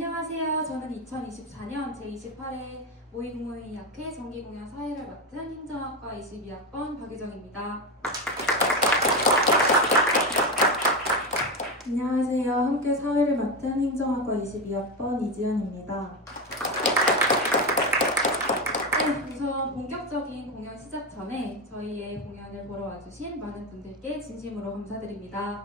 안녕하세요. 저는 2024년 제28회 모의국무회의학회 정기공연 사회를 맡은 행정학과 22학번 박유정입니다. 안녕하세요. 함께 사회를 맡은 행정학과 22학번 이지연입니다. 네, 우선 본격적인 공연 시작 전에 저희의 공연을 보러 와주신 많은 분들께 진심으로 감사드립니다.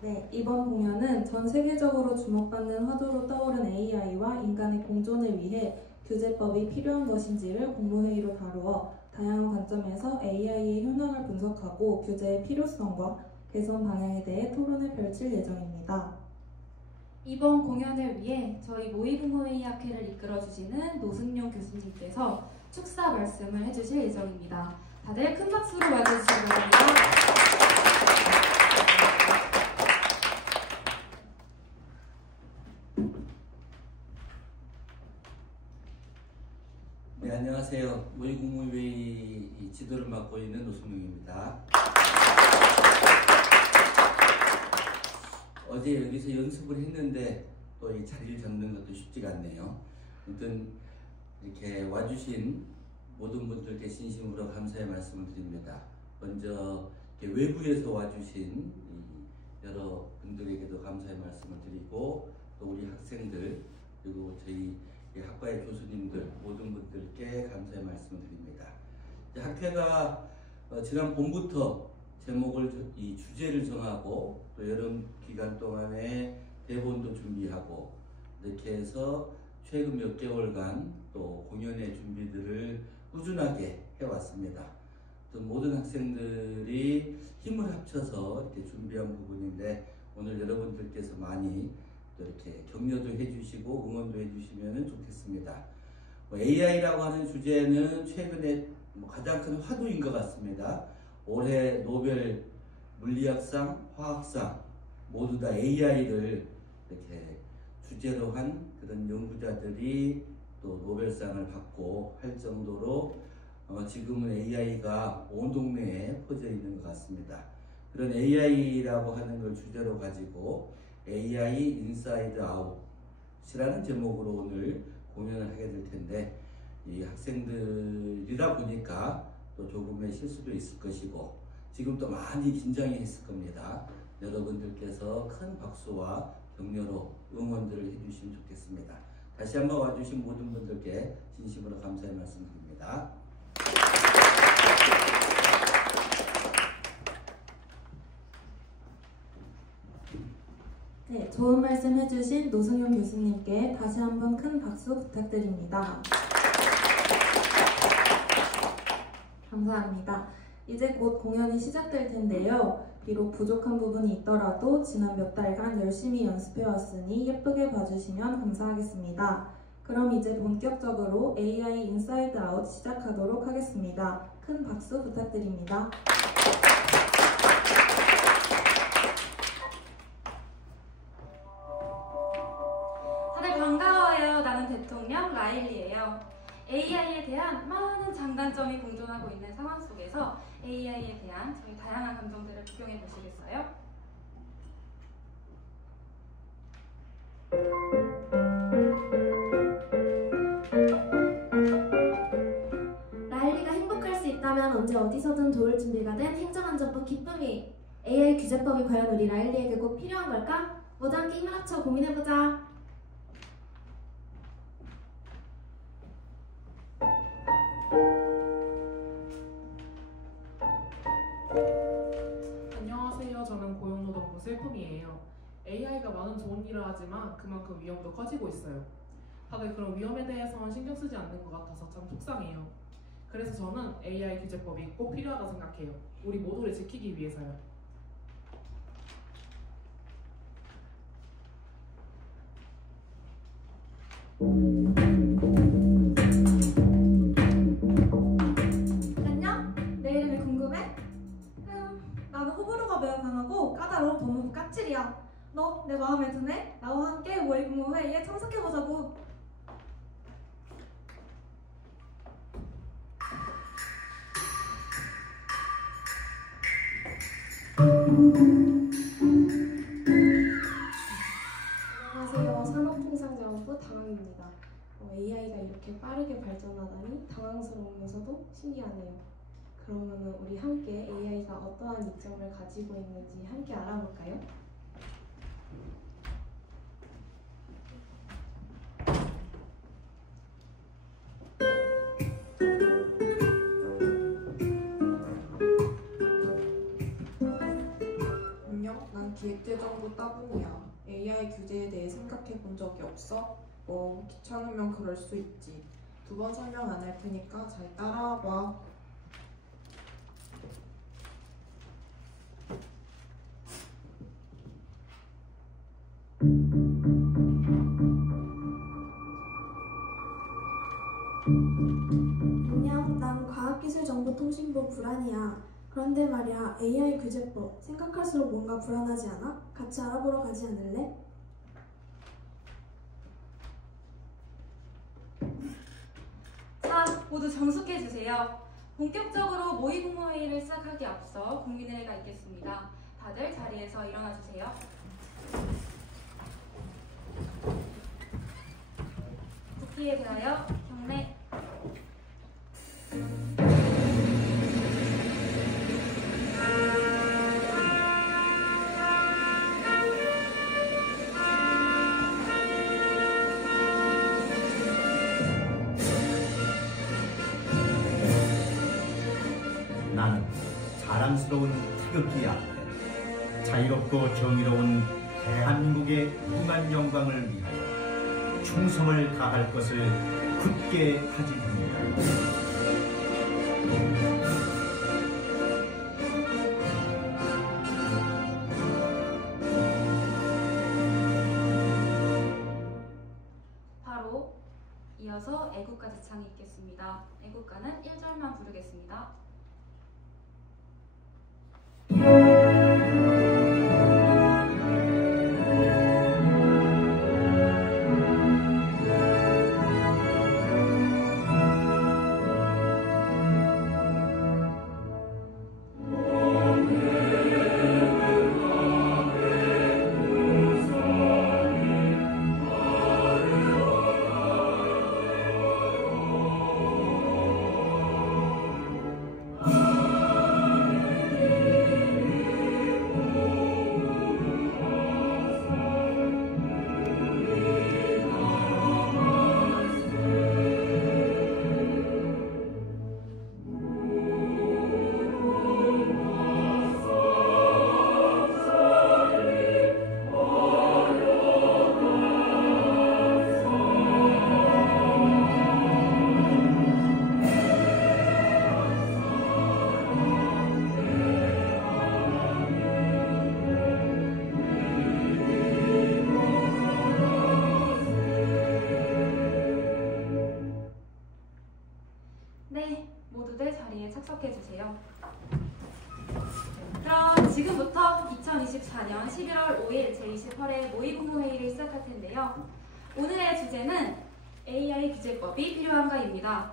네, 이번 공연은 전 세계적으로 주목받는 화두로 떠오른 AI와 인간의 공존을 위해 규제법이 필요한 것인지를 국무회의로 다루어 다양한 관점에서 AI의 현황을 분석하고 규제의 필요성과 개선 방향에 대해 토론을 펼칠 예정입니다. 이번 공연을 위해 저희 모의국무회의학회를 이끌어주시는 노승용 교수님께서 축사 말씀을 해주실 예정입니다. 다들 큰 박수로 맞아주시기 바랍니다. 네, 안녕하세요. 모의국무회의 지도를 맡고 있는 노승용입니다. 어제 여기서 연습을 했는데 또 이 자리를 잡는 것도 쉽지가 않네요. 아무튼 이렇게 와주신 모든 분들께 진심으로 감사의 말씀을 드립니다. 먼저 외부에서 와주신 여러 분들에게도 감사의 말씀을 드리고 또 우리 학생들 그리고 저희 학과의 교수님들 모든 분들께 감사의 말씀을 드립니다. 학회가 지난 봄부터 제목을 이 주제를 정하고 또 여름 기간 동안에 대본도 준비하고 이렇게 해서 최근 몇 개월간 또 공연의 준비들을 꾸준하게 해왔습니다. 또 모든 학생들이 힘을 합쳐서 이렇게 준비한 부분인데 오늘 여러분들께서 많이 또 이렇게 격려도 해주시고 응원도 해주시면 좋겠습니다. AI라고 하는 주제는 최근에 가장 큰 화두인 것 같습니다. 올해 노벨 물리학상, 화학상 모두 다 AI를 이렇게 주제로 한 그런 연구자들이 또 노벨상을 받고 할 정도로 지금은 AI가 온 동네에 퍼져 있는 것 같습니다. 그런 AI라고 하는 걸 주제로 가지고 AI 인사이드 아웃이라는 제목으로 오늘 공연을 하게 될 텐데 이 학생들이다 보니까 또 조금의 실수도 있을 것이고 지금 또 많이 긴장이 했을 겁니다. 여러분들께서 큰 박수와 격려로 응원들을 해주시면 좋겠습니다. 다시 한번 와주신 모든 분들께 진심으로 감사의 말씀드립니다. 네, 좋은 말씀 해주신 노승용 교수님께 다시 한번 큰 박수 부탁드립니다. 감사합니다. 이제 곧 공연이 시작될 텐데요. 비록 부족한 부분이 있더라도 지난 몇 달간 열심히 연습해왔으니 예쁘게 봐주시면 감사하겠습니다. 그럼 이제 본격적으로 AI 인사이드 아웃 시작하도록 하겠습니다. 큰 박수 부탁드립니다. 다들 반가워요. 나는 대통령 라일리예요. AI에 대한 많은 장단점이 공존하고 있는 상황 속에서 AI에 대한 저희 다양한 감정들을 구경해 보시겠어요? 라일리가 행복할 수 있다면 언제 어디서든 도울 준비가 된 행정안전법 기쁨이 AI 규제법이 과연 우리 라일리에게 꼭 필요한 걸까? 모두 함께 힘을 합쳐 고민해보자. 안녕하세요. 저는 고용노동부 슬픔이에요. AI가 많은 좋은 일을 하지만 그만큼 위험도 커지고 있어요. 다들 그런 위험에 대해서는 신경 쓰지 않는 것 같아서 참 속상해요. 그래서 저는 AI 규제법이 꼭 필요하다 생각해요. 우리 모두를 지키기 위해서요. 안녕? 내 이름이 궁금해? 나는 호불호가 매우 강하고 까다로운 법무부 까칠이야. 너 내 마음에 드네? 나와 함께 모의국무회의에 참석해보자고. 안녕하세요. 산업통상자원부 당황입니다. AI가 이렇게 빠르게 발전하다니 당황스러우면서도 신기하네요. 그러면 우리 함께 AI가 어떠한 이점을 가지고 있는지 함께 알아볼까요? 안녕, 난 기획재정부 따분이야. AI 규제에 대해 생각해 본 적이 없어? 귀찮으면 그럴 수 있지. 2번 설명 안 할 테니까 잘 따라와봐. 안녕, 난 과학기술정보통신부 불안이야. 그런데 말이야, AI 규제법 생각할수록 뭔가 불안하지 않아? 같이 알아보러 가지 않을래? 자, 모두 정숙해주세요. 본격적으로 모의국무회의를 시작하기 앞서 국민회의가 있겠습니다. 다들 자리에서 일어나주세요. 국기에 대하여 경례. 나는 자랑스러운 태극기 앞에 자유롭고 정의로운 대한민국의 무궁한 영광을 위하여 충성을 다할 것을 굳게 다짐합니다. 바로 이어서 애국가 제창이 있겠습니다. 애국가는 1절만 부르겠습니다. 네, 모두들 자리에 착석해주세요. 그럼 지금부터 2024년 11월 5일 제28회 모의국무회의를 시작할 텐데요. 오늘의 주제는 AI 규제법이 필요한가입니다.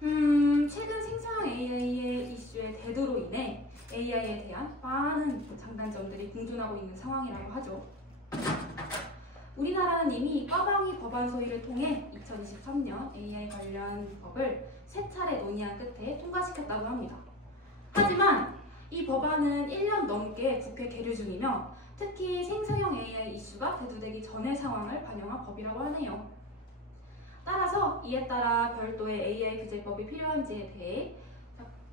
최근 생성형 AI의 이슈의 대두로 인해 AI에 대한 많은 장단점들이 공존하고 있는 상황이라고 하죠. 우리나라는 이미 꽈방위 법안 소위를 통해 2023년 AI 관련 법을 3차례 논의한 끝에 통과시켰다고 합니다. 하지만 이 법안은 1년 넘게 국회 계류 중이며 특히 생성형 AI 이슈가 대두되기 전의 상황을 반영한 법이라고 하네요. 따라서 이에 따라 별도의 AI 규제법이 필요한지에 대해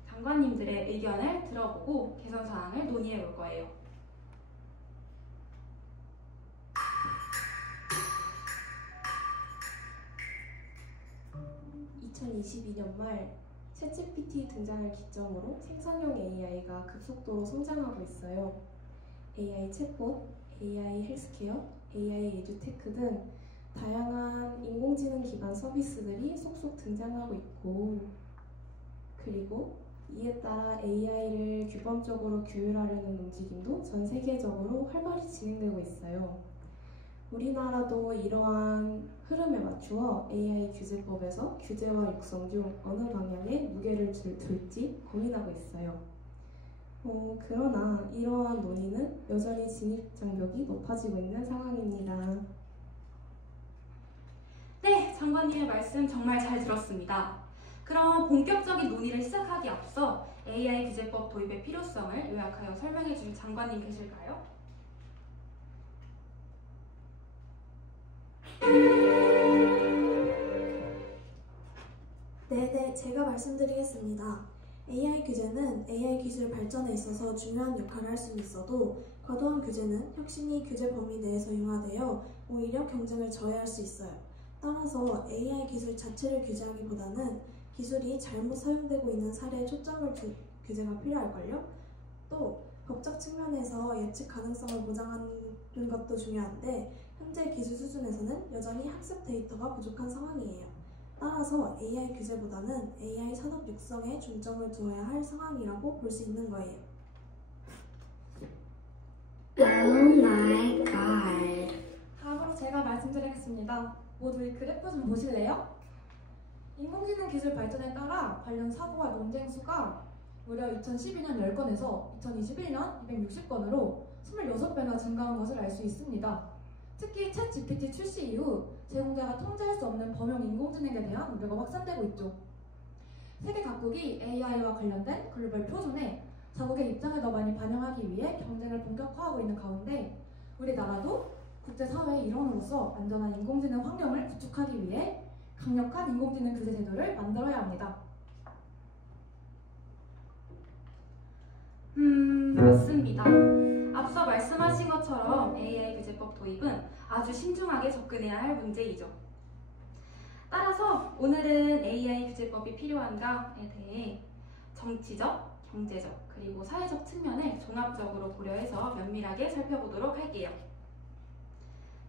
장관님들의 의견을 들어보고 개선 사항을 논의해 볼 거예요. 2022년 말 챗GPT 등장을 기점으로 생성형 AI가 급속도로 성장하고 있어요. AI 챗봇, AI 헬스케어, AI 에듀테크 등 다양한 인공지능 기반 서비스들이 속속 등장하고 있고, 그리고 이에 따라 AI를 규범적으로 규율하려는 움직임도 전 세계적으로 활발히 진행되고 있어요. 우리나라도 이러한 흐름에 맞추어 AI 규제법에서 규제와 육성 중 어느 방향에 무게를 둘지 고민하고 있어요. 그러나 이러한 논의는 여전히 진입 장벽이 높아지고 있는 상황입니다. 네, 장관님의 말씀 정말 잘 들었습니다. 그럼 본격적인 논의를 시작하기 앞서 AI 규제법 도입의 필요성을 요약하여 설명해 주실 장관님 계실까요? 네네, 제가 말씀드리겠습니다. AI 규제는 AI 기술 발전에 있어서 중요한 역할을 할 수는 있어도 과도한 규제는 혁신이 규제 범위 내에서 융화되어 오히려 경쟁을 저해할 수 있어요. 따라서 AI 기술 자체를 규제하기보다는 기술이 잘못 사용되고 있는 사례에 초점을 둔 규제가 필요할걸요? 또 법적 측면에서 예측 가능성을 보장하는 것도 중요한데 현재 기술 수준에서는 여전히 학습 데이터가 부족한 상황이에요. 따라서 AI 규제보다는 AI 산업 육성에 중점을 두어야 할 상황이라고 볼 수 있는 거예요. Oh my god. 다음으로 제가 말씀드리겠습니다. 모두 이 그래프 좀 보실래요? 인공지능 기술 발전에 따라 관련 사고와 논쟁 수가 무려 2012년 10건에서 2021년 260건으로 26배나 증가한 것을 알 수 있습니다. 특히 챗 GPT 출시 이후 제공자가 통제할 수 없는 범용 인공지능에 대한 우려가 확산되고 있죠. 세계 각국이 AI와 관련된 글로벌 표준에 자국의 입장을 더 많이 반영하기 위해 경쟁을 본격화하고 있는 가운데 우리나라도 국제사회의 일원으로서 안전한 인공지능 환경을 구축하기 위해 강력한 인공지능 규제 제도를 만들어야 합니다. 맞습니다. 앞서 말씀하신 것처럼 AI 규제법 도입은 아주 신중하게 접근해야 할 문제이죠. 따라서 오늘은 AI 규제법이 필요한가에 대해 정치적, 경제적, 그리고 사회적 측면을 종합적으로 고려해서 면밀하게 살펴보도록 할게요.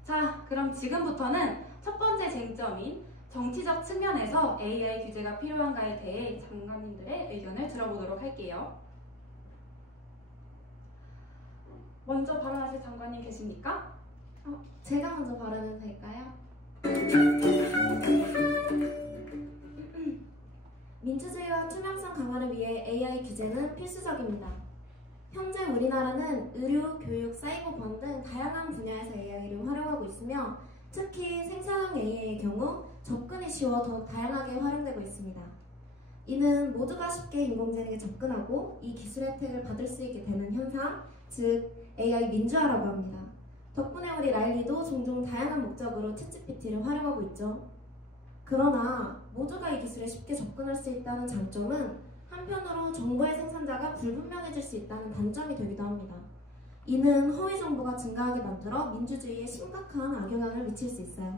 자, 그럼 지금부터는 첫 번째 쟁점인 정치적 측면에서 AI 규제가 필요한가에 대해 장관님들의 의견을 들어보도록 할게요. 먼저 발언하실 장관님 계십니까? 제가 먼저 발언해도 될까요? 민주주의와 투명성 강화를 위해 AI 규제는 필수적입니다. 현재 우리나라는 의료, 교육, 사이버 보안 등 다양한 분야에서 AI를 활용하고 있으며 특히 생산형 AI의 경우 접근이 쉬워 더욱 다양하게 활용되고 있습니다. 이는 모두가 쉽게 인공지능에 접근하고 이 기술 혜택을 받을 수 있게 되는 현상, 즉 AI 민주화라고 합니다. 덕분에 우리 라일리도 종종 다양한 목적으로 챗GPT를 활용하고 있죠. 그러나 모두가 이 기술에 쉽게 접근할 수 있다는 장점은 한편으로 정보의 생산자가 불분명해질 수 있다는 단점이 되기도 합니다. 이는 허위 정보가 증가하게 만들어 민주주의에 심각한 악영향을 미칠 수 있어요.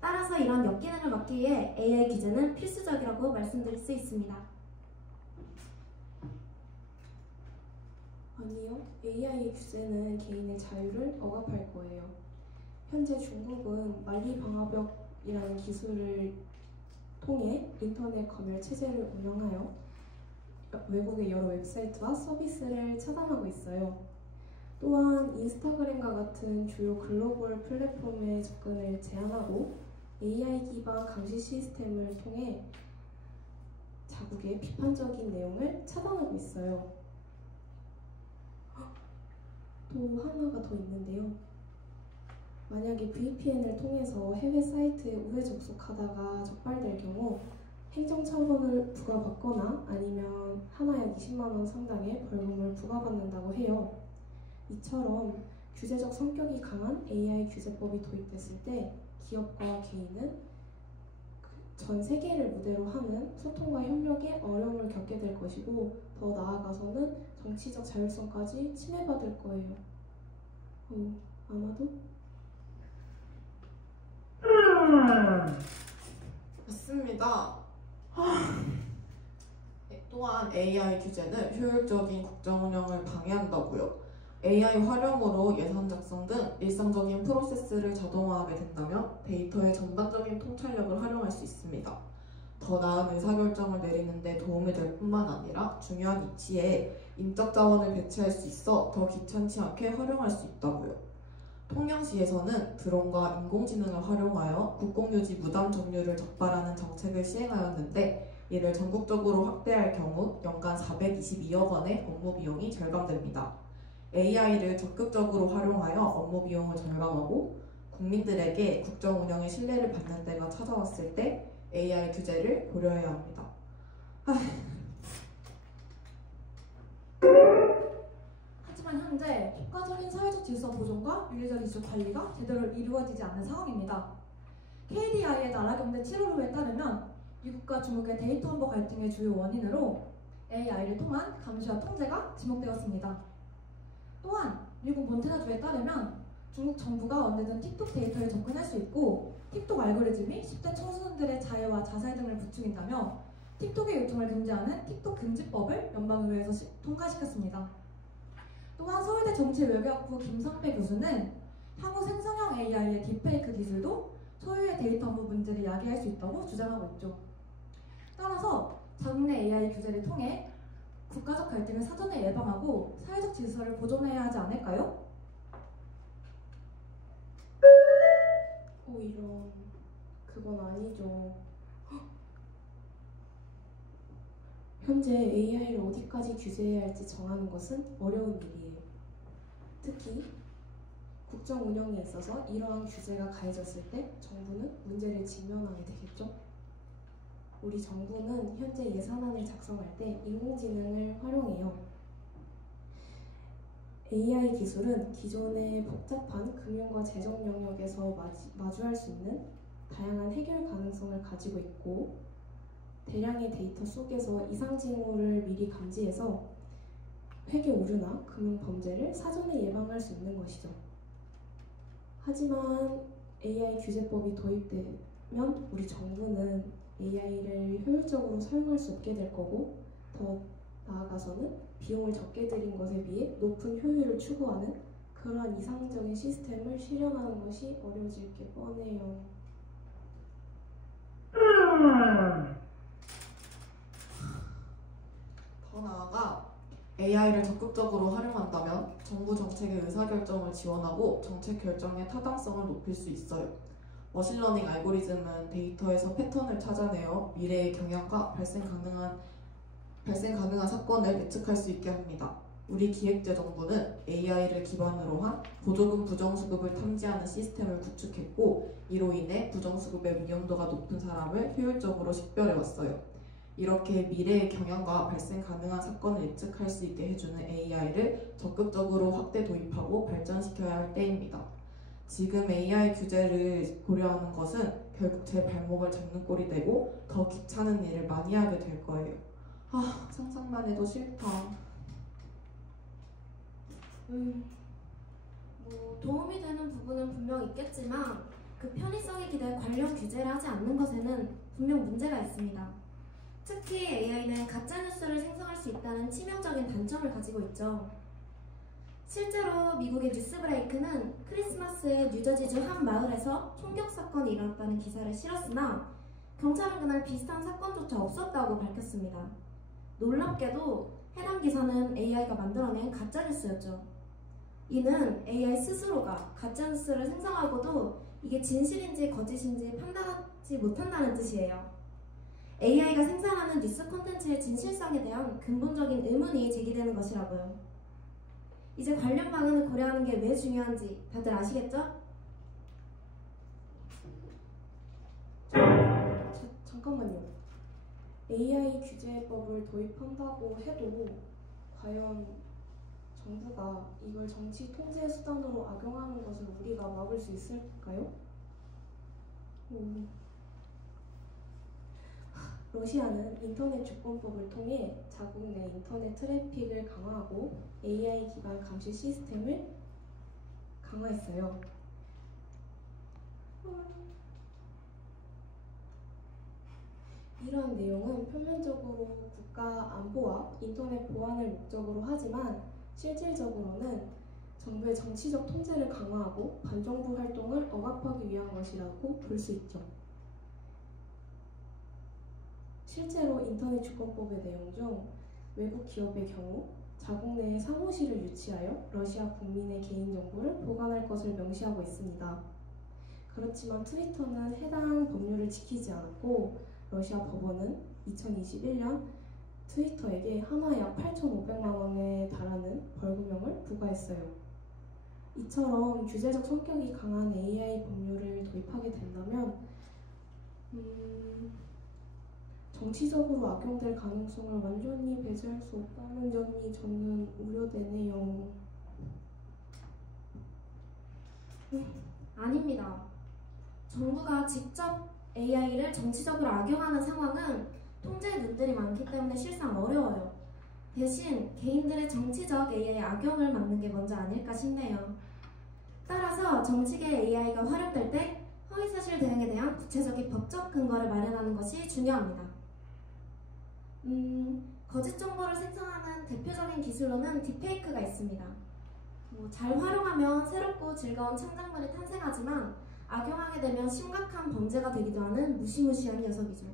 따라서 이런 역기능을 막기 위해 AI 규제는 필수적이라고 말씀드릴 수 있습니다. 아니요, AI 규제는 개인의 자유를 억압할 거예요. 현재 중국은 만리방화벽이라는 기술을 통해 인터넷 검열 체제를 운영하여 외국의 여러 웹사이트와 서비스를 차단하고 있어요. 또한 인스타그램과 같은 주요 글로벌 플랫폼의 접근을 제한하고 AI 기반 감시 시스템을 통해 자국의 비판적인 내용을 차단하고 있어요. 또 하나가 더 있는데요. 만약에 VPN을 통해서 해외 사이트에 우회 접속하다가 적발될 경우 행정처분을 부과받거나 아니면 하나에 20만원 상당의 벌금을 부과받는다고 해요. 이처럼 규제적 성격이 강한 AI 규제법이 도입됐을 때 기업과 개인은 전 세계를 무대로 하는 소통과 협력에 어려움을 겪게 될 것이고 더 나아가서는 정치적 자율성까지 침해받을 거예요. 아마도? 맞습니다. 또한 AI 규제는 효율적인 국정 운영을 방해한다고요. AI 활용으로 예산 작성 등 일상적인 프로세스를 자동화하게 된다면 데이터의 전반적인 통찰력을 활용할 수 있습니다. 더 나은 의사결정을 내리는 데 도움이 될 뿐만 아니라 중요한 위치에 인적 자원을 배치할 수 있어 더 귀찮지 않게 활용할 수 있다고요. 통영시에서는 드론과 인공지능을 활용하여 국공유지 무단 점유를 적발하는 정책을 시행하였는데 이를 전국적으로 확대할 경우 연간 422억 원의 업무 비용이 절감됩니다. AI를 적극적으로 활용하여 업무 비용을 절감하고 국민들에게 국정 운영의 신뢰를 받는 때가 찾아왔을 때 AI 규제를 고려해야 합니다. 하지만 현재 효과적인 사회적 질서 보존과 윤리적 이슈 관리가 제대로 이루어지지 않는 상황입니다. KDI의 나라 경제 7월호에 따르면 미국과 중국의 데이터 안보 갈등의 주요 원인으로 AI를 통한 감시와 통제가 지목되었습니다. 또한 미국 몬태나주에 따르면 중국 정부가 언제든 틱톡 데이터에 접근할 수 있고 틱톡 알고리즘이 10대 청소년들의 자유와 자살 등을 부추긴다며 틱톡의 유통을 금지하는 틱톡 금지법을 연방의회에서 통과시켰습니다. 또한 서울대 정치외교학부 김선배 교수는 향후 생성형 AI의 딥페이크 기술도 소유의 데이터 안보 문제를 야기할 수 있다고 주장하고 있죠. 따라서 자국 내 AI 규제를 통해 국가적 갈등을 사전에 예방하고 사회적 질서를 보존해야 하지 않을까요? 이런, 그건 아니죠. 현재 AI를 어디까지 규제해야 할지 정하는 것은 어려운 일이에요. 특히 국정 운영에 있어서 이러한 규제가 가해졌을 때 정부는 문제를 직면하게 되겠죠. 우리 정부는 현재 예산안을 작성할 때 인공지능을 활용해요. AI 기술은 기존의 복잡한 금융과 재정 영역에서 마주할 수 있는 다양한 해결 가능성을 가지고 있고 대량의 데이터 속에서 이상 징후를 미리 감지해서 회계 오류나 금융 범죄를 사전에 예방할 수 있는 것이죠. 하지만 AI 규제법이 도입되면 우리 정부는 AI를 효율적으로 사용할 수 없게 될 거고 더 나아가서는 비용을 적게 들인 것에 비해 높은 효율을 추구하는 그러한 이상적인 시스템을 실현하는 것이 어려워질 게 뻔해요. 더 나아가 AI를 적극적으로 활용한다면 정부 정책의 의사결정을 지원하고 정책 결정의 타당성을 높일 수 있어요. 머신러닝 알고리즘은 데이터에서 패턴을 찾아내어 미래의 경향과 발생 가능한 사건을 예측할 수 있게 합니다. 우리 기획재정부는 AI를 기반으로 한 보조금 부정수급을 탐지하는 시스템을 구축했고 이로 인해 부정수급의 위험도가 높은 사람을 효율적으로 식별해왔어요. 이렇게 미래의 경향과 발생 가능한 사건을 예측할 수 있게 해주는 AI를 적극적으로 확대 도입하고 발전시켜야 할 때입니다. 지금 AI 규제를 고려하는 것은 결국 제 발목을 잡는 꼴이 되고 더 귀찮은 일을 많이 하게 될 거예요. 상상만 해도 싫다. 도움이 되는 부분은 분명 있겠지만 그 편의성에 기대 관련 규제를 하지 않는 것에는 분명 문제가 있습니다. 특히 AI는 가짜뉴스를 생성할 수 있다는 치명적인 단점을 가지고 있죠. 실제로 미국의 뉴스브레이크는 크리스마스에 뉴저지주 한 마을에서 총격 사건이 일어났다는 기사를 실었으나 경찰은 그날 비슷한 사건조차 없었다고 밝혔습니다. 놀랍게도 해당 기사는 AI가 만들어낸 가짜뉴스였죠. 이는 AI 스스로가 가짜뉴스를 생성하고도 이게 진실인지 거짓인지 판단하지 못한다는 뜻이에요. AI가 생산하는 뉴스 콘텐츠의 진실성에 대한 근본적인 의문이 제기되는 것이라고요. 이제 관련 방안을 고려하는 게 왜 중요한지 다들 아시겠죠? 잠깐만요. AI 규제법을 도입한다고 해도 과연 정부가 이걸 정치 통제 수단으로 악용하는 것을 우리가 막을 수 있을까요? 러시아는 인터넷 주권법을 통해 자국 내 인터넷 트래픽을 강화하고 AI 기반 감시 시스템을 강화했어요. 이러한 내용은 표면적으로 국가 안보와 인터넷 보안을 목적으로 하지만 실질적으로는 정부의 정치적 통제를 강화하고 반정부 활동을 억압하기 위한 것이라고 볼 수 있죠. 실제로 인터넷 주권법의 내용 중 외국 기업의 경우 자국 내에 사무실을 유치하여 러시아 국민의 개인정보를 보관할 것을 명시하고 있습니다. 그렇지만 트위터는 해당 법률을 지키지 않았고 러시아 법원은 2021년 트위터에게 하나에 약 8,500만 원에 달하는 벌금형을 부과했어요. 이처럼 규제적 성격이 강한 AI 법률을 도입하게 된다면 정치적으로 악용될 가능성을 완전히 배제할 수 없다는 점이 저는 우려되네요. 아닙니다. 정부가 직접 AI를 정치적으로 악용하는 상황은 통제의 눈들이 많기 때문에 실상 어려워요. 대신 개인들의 정치적 AI 악용을 막는 게 먼저 아닐까 싶네요. 따라서 정치계 AI가 활용될 때 허위사실 대응에 대한 구체적인 법적 근거를 마련하는 것이 중요합니다. 거짓 정보를 생성하는 대표적인 기술로는 딥페이크가 있습니다. 잘 활용하면 새롭고 즐거운 창작물이 탄생하지만 악용하게 되면 심각한 범죄가 되기도 하는 무시무시한 녀석이죠.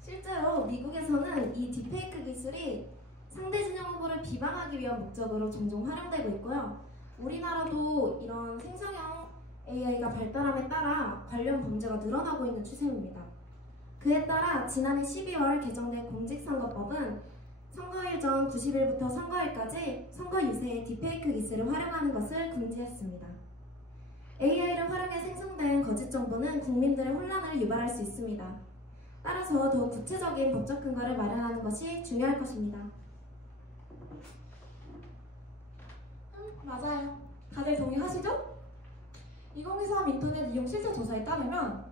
실제로 미국에서는 이 딥페이크 기술이 상대 진영 후보를 비방하기 위한 목적으로 종종 활용되고 있고요. 우리나라도 이런 생성형 AI가 발달함에 따라 관련 범죄가 늘어나고 있는 추세입니다. 그에 따라 지난해 12월 개정된 공직선거법은 선거일 전 90일부터 선거일까지 선거 유세에 딥페이크 기술을 활용하는 것을 금지했습니다. AI를 활용해 생성된 거짓 정보는 국민들의 혼란을 유발할 수 있습니다. 따라서 더욱 구체적인 법적 근거를 마련하는 것이 중요할 것입니다. 맞아요. 다들 동의하시죠? 2023 인터넷 이용 실제 조사에 따르면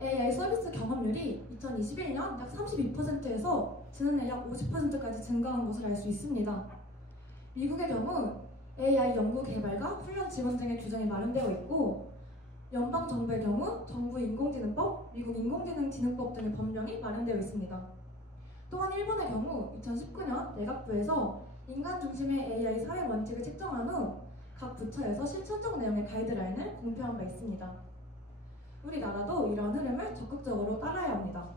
AI 서비스 경험률이 2021년 약 32%에서 지난해 약 50%까지 증가한 것을 알 수 있습니다. 미국의 경우 AI 연구 개발과 훈련 지원 등의 규정이 마련되어 있고 연방 정부의 경우 정부 인공지능법, 미국 인공지능진흥법 등의 법령이 마련되어 있습니다. 또한 일본의 경우 2019년 내각부에서 인간 중심의 AI 사회 원칙을 책정한 후 각 부처에서 실천적 내용의 가이드라인을 공표한 바 있습니다. 우리나라도 이러한 흐름을 적극적으로 따라야 합니다.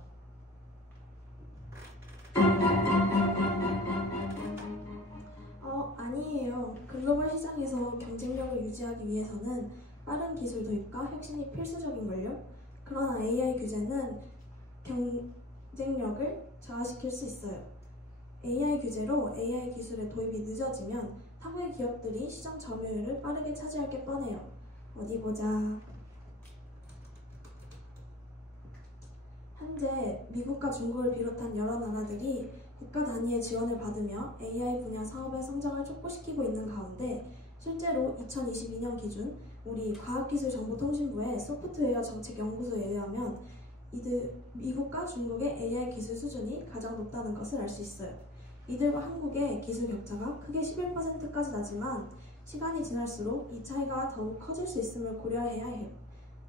아니에요. 글로벌 시장에서 경쟁력을 유지하기 위해서는 빠른 기술 도입과 혁신이 필수적인걸요. 그러나 AI 규제는 경쟁력을 저하시킬 수 있어요. AI 규제로 AI 기술의 도입이 늦어지면 타국의 기업들이 시장 점유율을 빠르게 차지할 게 뻔해요. 어디 보자. 현재 미국과 중국을 비롯한 여러 나라들이 국가 단위의 지원을 받으며 AI 분야 사업의 성장을 촉구시키고 있는 가운데 실제로 2022년 기준 우리 과학기술정보통신부의 소프트웨어 정책연구소에 의하면 미국과 중국의 AI 기술 수준이 가장 높다는 것을 알 수 있어요. 이들과 한국의 기술 격차가 크게 11%까지 나지만 시간이 지날수록 이 차이가 더욱 커질 수 있음을 고려해야 해요.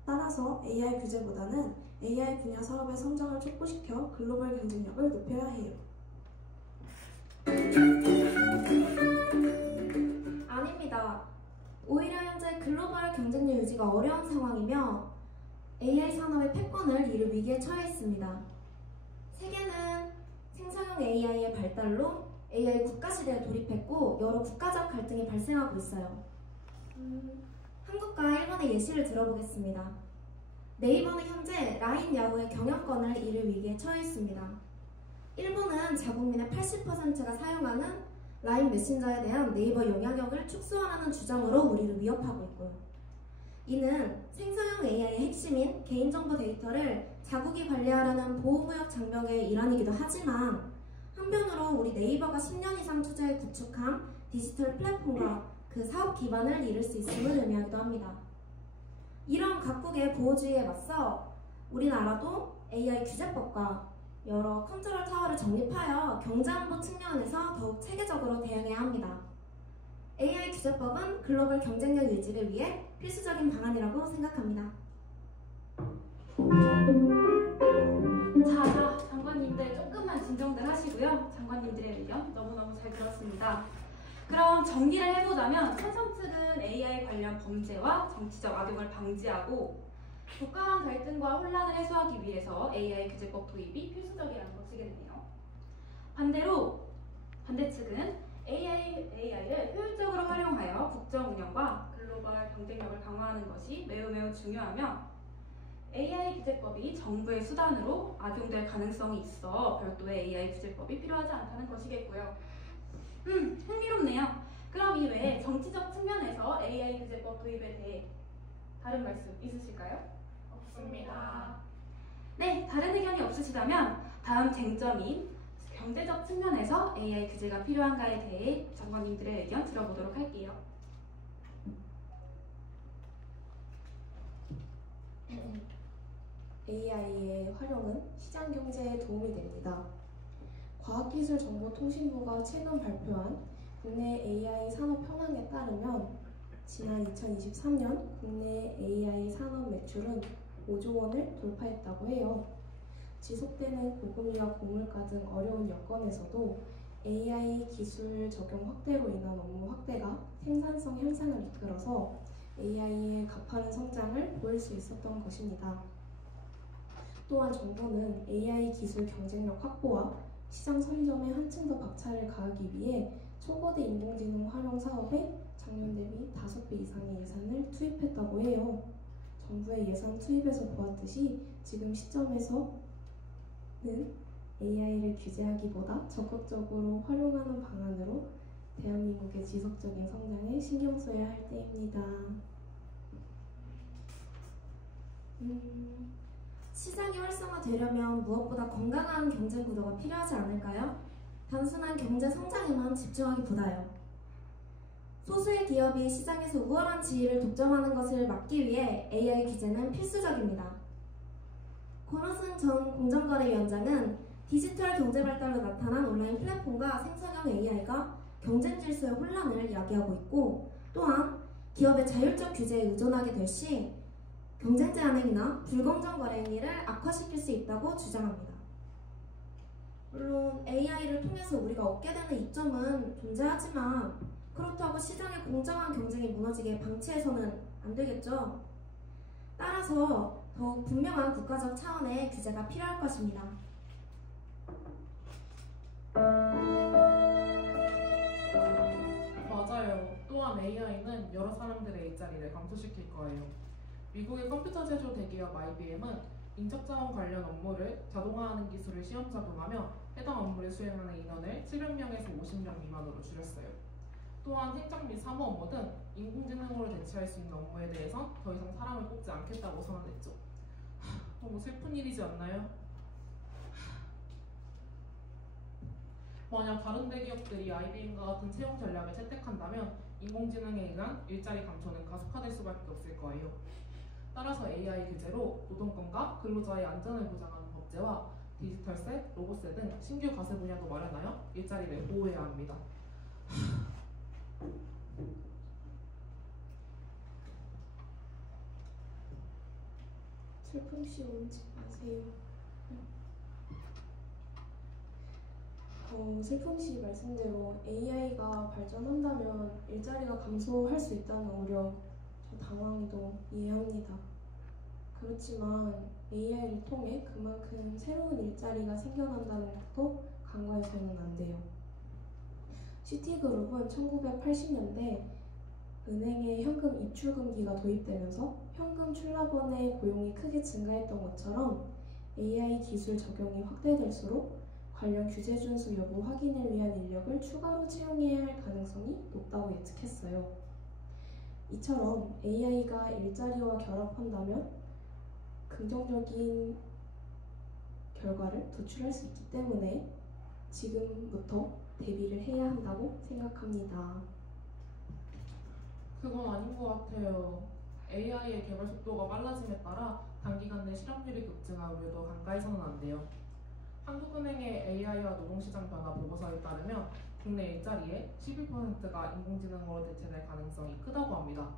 따라서 AI 규제보다는 AI 분야 사업의 성장을 촉구시켜 글로벌 경쟁력을 높여야 해요. 아닙니다. 오히려 현재 글로벌 경쟁력 유지가 어려운 상황이며 AI 산업의 패권을 잃을 위기에 처해 있습니다. 세계는 생성형 AI의 발달로 AI 국가 시대에 돌입했고 여러 국가적 갈등이 발생하고 있어요. 한국과 일본의 예시를 들어보겠습니다. 네이버는 현재 라인 야후의 경영권을 잃을 위기에 처해 있습니다. 일본은 자국민의 80%가 사용하는 라인 메신저에 대한 네이버 영향력을 축소하라는 주장으로 우리를 위협하고 있고요. 이는 생성형 AI의 핵심인 개인정보 데이터를 자국이 관리하라는 보호무역 장벽의 일환이기도 하지만 한편으로 우리 네이버가 10년 이상 투자해 구축한 디지털 플랫폼과 그 사업 기반을 잃을 수 있음을 의미하기도 합니다. 이런 각국의 보호주의에 맞서 우리나라도 AI 규제법과 여러 컨트롤 타워를 정립하여 경제안보 측면에서 더욱 체계적으로 대응해야 합니다. AI 규제법은 글로벌 경쟁력 유지를 위해 필수적인 방안이라고 생각합니다. 자, 장관님들 조금만 진정들 하시고요. 장관님들의 의견 너무너무 잘 들었습니다. 그럼 정리를 해보자면 찬성 측은 AI 관련 범죄와 정치적 악용을 방지하고 국가 간 갈등과 혼란을 해소하기 위해서 AI 규제법 도입이 필수적이라는 것이겠네요. 반대로 반대 측은 AI AI를 효율적으로 활용하여 국정 운영과 글로벌 경쟁력을 강화하는 것이 매우 중요하며 AI 규제법이 정부의 수단으로 악용될 가능성이 있어 별도의 AI 규제법이 필요하지 않다는 것이겠고요. 흥미롭네요. 그럼 이외에 정치적 측면에서 AI 규제법 도입에 대해 다른 말씀 있으실까요? 없습니다. 네, 다른 의견이 없으시다면 다음 쟁점인 경제적 측면에서 AI 규제가 필요한가에 대해 전문님들의 의견 들어보도록 할게요. AI의 활용은 시장 경제에 도움이 됩니다. 과학기술정보통신부가 최근 발표한 국내 AI 산업 현황에 따르면 지난 2023년 국내 AI 산업 매출은 5조 원을 돌파했다고 해요. 지속되는 고금리와 고물가 등 어려운 여건에서도 AI 기술 적용 확대로 인한 업무 확대가 생산성 향상을 이끌어서 AI의 가파른 성장을 보일 수 있었던 것입니다. 또한 정부는 AI 기술 경쟁력 확보와 시장 선점에 한층 더 박차를 가하기 위해 초거대 인공지능 활용 사업에 작년 대비 5배 이상의 예산을 투입했다고 해요. 정부의 예산 투입에서 보았듯이 지금 시점에서는 AI를 규제하기보다 적극적으로 활용하는 방안으로 대한민국의 지속적인 성장에 신경 써야 할 때입니다. 시장이 활성화되려면 무엇보다 건강한 경쟁 구도가 필요하지 않을까요? 단순한 경제 성장에만 집중하기보다요. 소수의 기업이 시장에서 우월한 지위를 독점하는 것을 막기 위해 AI 규제는 필수적입니다. 권호승 전 공정거래위원장은 디지털 경제 발달로 나타난 온라인 플랫폼과 생성형 AI가 경쟁 질서의 혼란을 야기하고 있고, 또한 기업의 자율적 규제에 의존하게 될 시 경쟁 제한 행위나 불공정 거래 행위를 악화시킬 수 있다고 주장합니다. 물론 AI를 통해서 우리가 얻게 되는 이점은 존재하지만 그렇다고 시장의 공정한 경쟁이 무너지게 방치해서는 안 되겠죠. 따라서 더욱 분명한 국가적 차원의 규제가 필요할 것입니다. 맞아요. 또한 AI는 여러 사람들의 일자리를 감소시킬 거예요. 미국의 컴퓨터 제조 대기업 IBM은 인적자원 관련 업무를 자동화하는 기술을 시험 적용하며 해당 업무를 수행하는 인원을 700명에서 50명 미만으로 줄였어요. 또한 행정 및 사무 업무 등 인공지능으로 대체할 수 있는 업무에 대해선 더 이상 사람을 뽑지 않겠다고 선언했죠. 너무 슬픈 일이지 않나요? 만약 다른 대기업들이 IBM과 같은 채용 전략을 채택한다면 인공지능에 의한 일자리 감소는 가속화될 수밖에 없을 거예요. 따라서 AI 규제로 노동권과 근로자의 안전을 보장하는 법제와 디지털세, 로봇세 등 신규 과세 분야도 마련하여 일자리를 보호해야 합니다. 슬픔씨 울지 마세요. 슬픔씨 말씀대로 AI가 발전한다면 일자리가 감소할 수 있다는 우려, 저 당황도 이해합니다. 그렇지만 AI를 통해 그만큼 새로운 일자리가 생겨난다는 것도 간과해서는 안 돼요. 시티그룹은 1980년대 은행에 현금 입출금기가 도입되면서 현금 출납원의 고용이 크게 증가했던 것처럼 AI 기술 적용이 확대될수록 관련 규제 준수 여부 확인을 위한 인력을 추가로 채용해야 할 가능성이 높다고 예측했어요. 이처럼 AI가 일자리와 결합한다면 긍정적인 결과를 도출할 수 있기 때문에 지금부터 대비를 해야 한다고 생각합니다. 그건 아닌 것 같아요. AI의 개발 속도가 빨라짐에 따라 단기간 내 실업률이 급증할 우려도 간과해서는 안 돼요. 한국은행의 AI와 노동시장 변화 보고서에 따르면 국내 일자리의 11%가 인공지능으로 대체될 가능성이 크다고 합니다.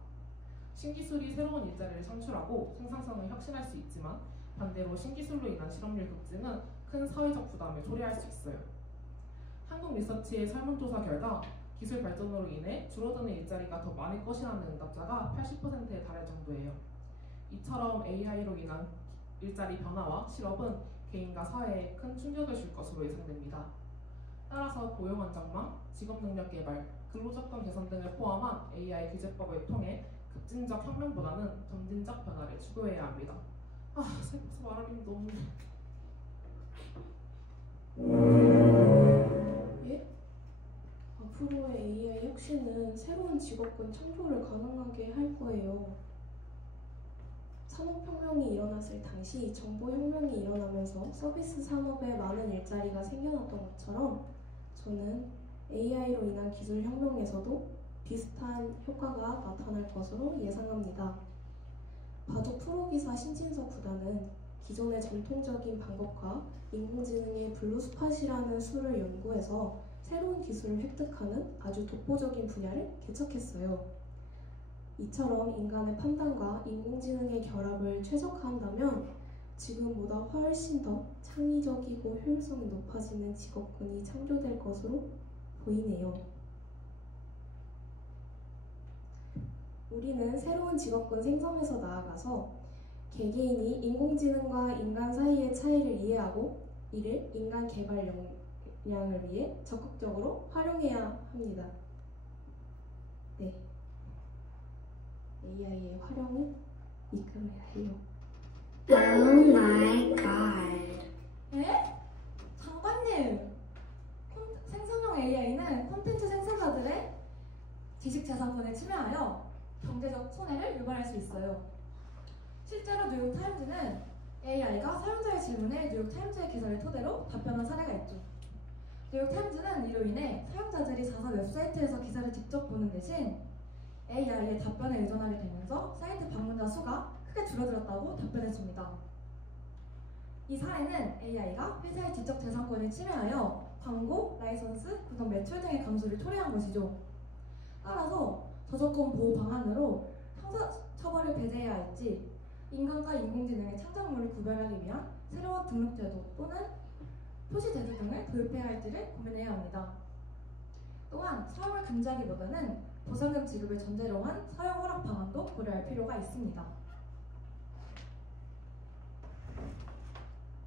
신기술이 새로운 일자리를 창출하고 생산성을 혁신할 수 있지만 반대로 신기술로 인한 실업률 급증은 큰 사회적 부담을 초래할 수 있어요. 한국리서치의 설문조사 결과 기술 발전으로 인해 줄어드는 일자리가 더 많을 것이라는 응답자가 80%에 달할 정도예요. 이처럼 AI로 인한 일자리 변화와 실업은 개인과 사회에 큰 충격을 줄 것으로 예상됩니다. 따라서 고용 안정망, 직업 능력 개발, 근로조건 개선 등을 포함한 AI 규제법을 통해 급진적 혁명보다는 점진적 변화를 추구해야 합니다. 세법서 말하기는 너무 예? 앞으로의 AI 혁신은 새로운 직업군 창조를 가능하게 할 거예요. 산업혁명이 일어났을 당시 정보혁명이 일어나면서 서비스 산업에 많은 일자리가 생겨났던 것처럼 저는 AI로 인한 기술혁명에서도 비슷한 효과가 나타날 것으로 예상합니다. 바둑 프로기사 신진서 구단은 기존의 전통적인 방법과 인공지능의 블루스팟이라는 수를 연구해서 새로운 기술을 획득하는 아주 독보적인 분야를 개척했어요. 이처럼 인간의 판단과 인공지능의 결합을 최적화한다면 지금보다 훨씬 더 창의적이고 효율성이 높아지는 직업군이 창조될 것으로 보이네요. 우리는 새로운 직업군 생성에서 나아가서 개개인이 인공지능과 인간 사이의 차이를 이해하고 이를 인간 개발 역량을 위해 적극적으로 활용해야 합니다. 네. AI의 활용을 이끌어야 해요. Oh my god. 에? 장관님! 생성형 AI는 콘텐츠 생산자들의 지식재산권을 침해하여 경제적 손해를 유발할 수 있어요. 실제로 뉴욕타임즈는 AI가 사용자의 질문에 뉴욕타임즈의 기사를 토대로 답변한 사례가 있죠. 뉴욕타임즈는 이로 인해 사용자들이 자사 웹사이트에서 기사를 직접 보는 대신 AI의 답변에 의존하게 되면서 사이트 방문자 수가 크게 줄어들었다고 답변했습니다. 이 사례는 AI가 회사의 지적 재산권을 침해하여 광고, 라이선스, 구독 매출 등의 감소를 초래한 것이죠. 따라서 저작권 보호 방안으로 형사 처벌을 배제해야 할지 인간과 인공지능의 창작물을 구별하기 위한 새로운 등록제도 또는 표시제도 등을 도입해야 할지를 고민해야 합니다. 또한 사용을 금지하기보다는 보상금 지급을 전제로 한 사용 허락 방안도 고려할 필요가 있습니다.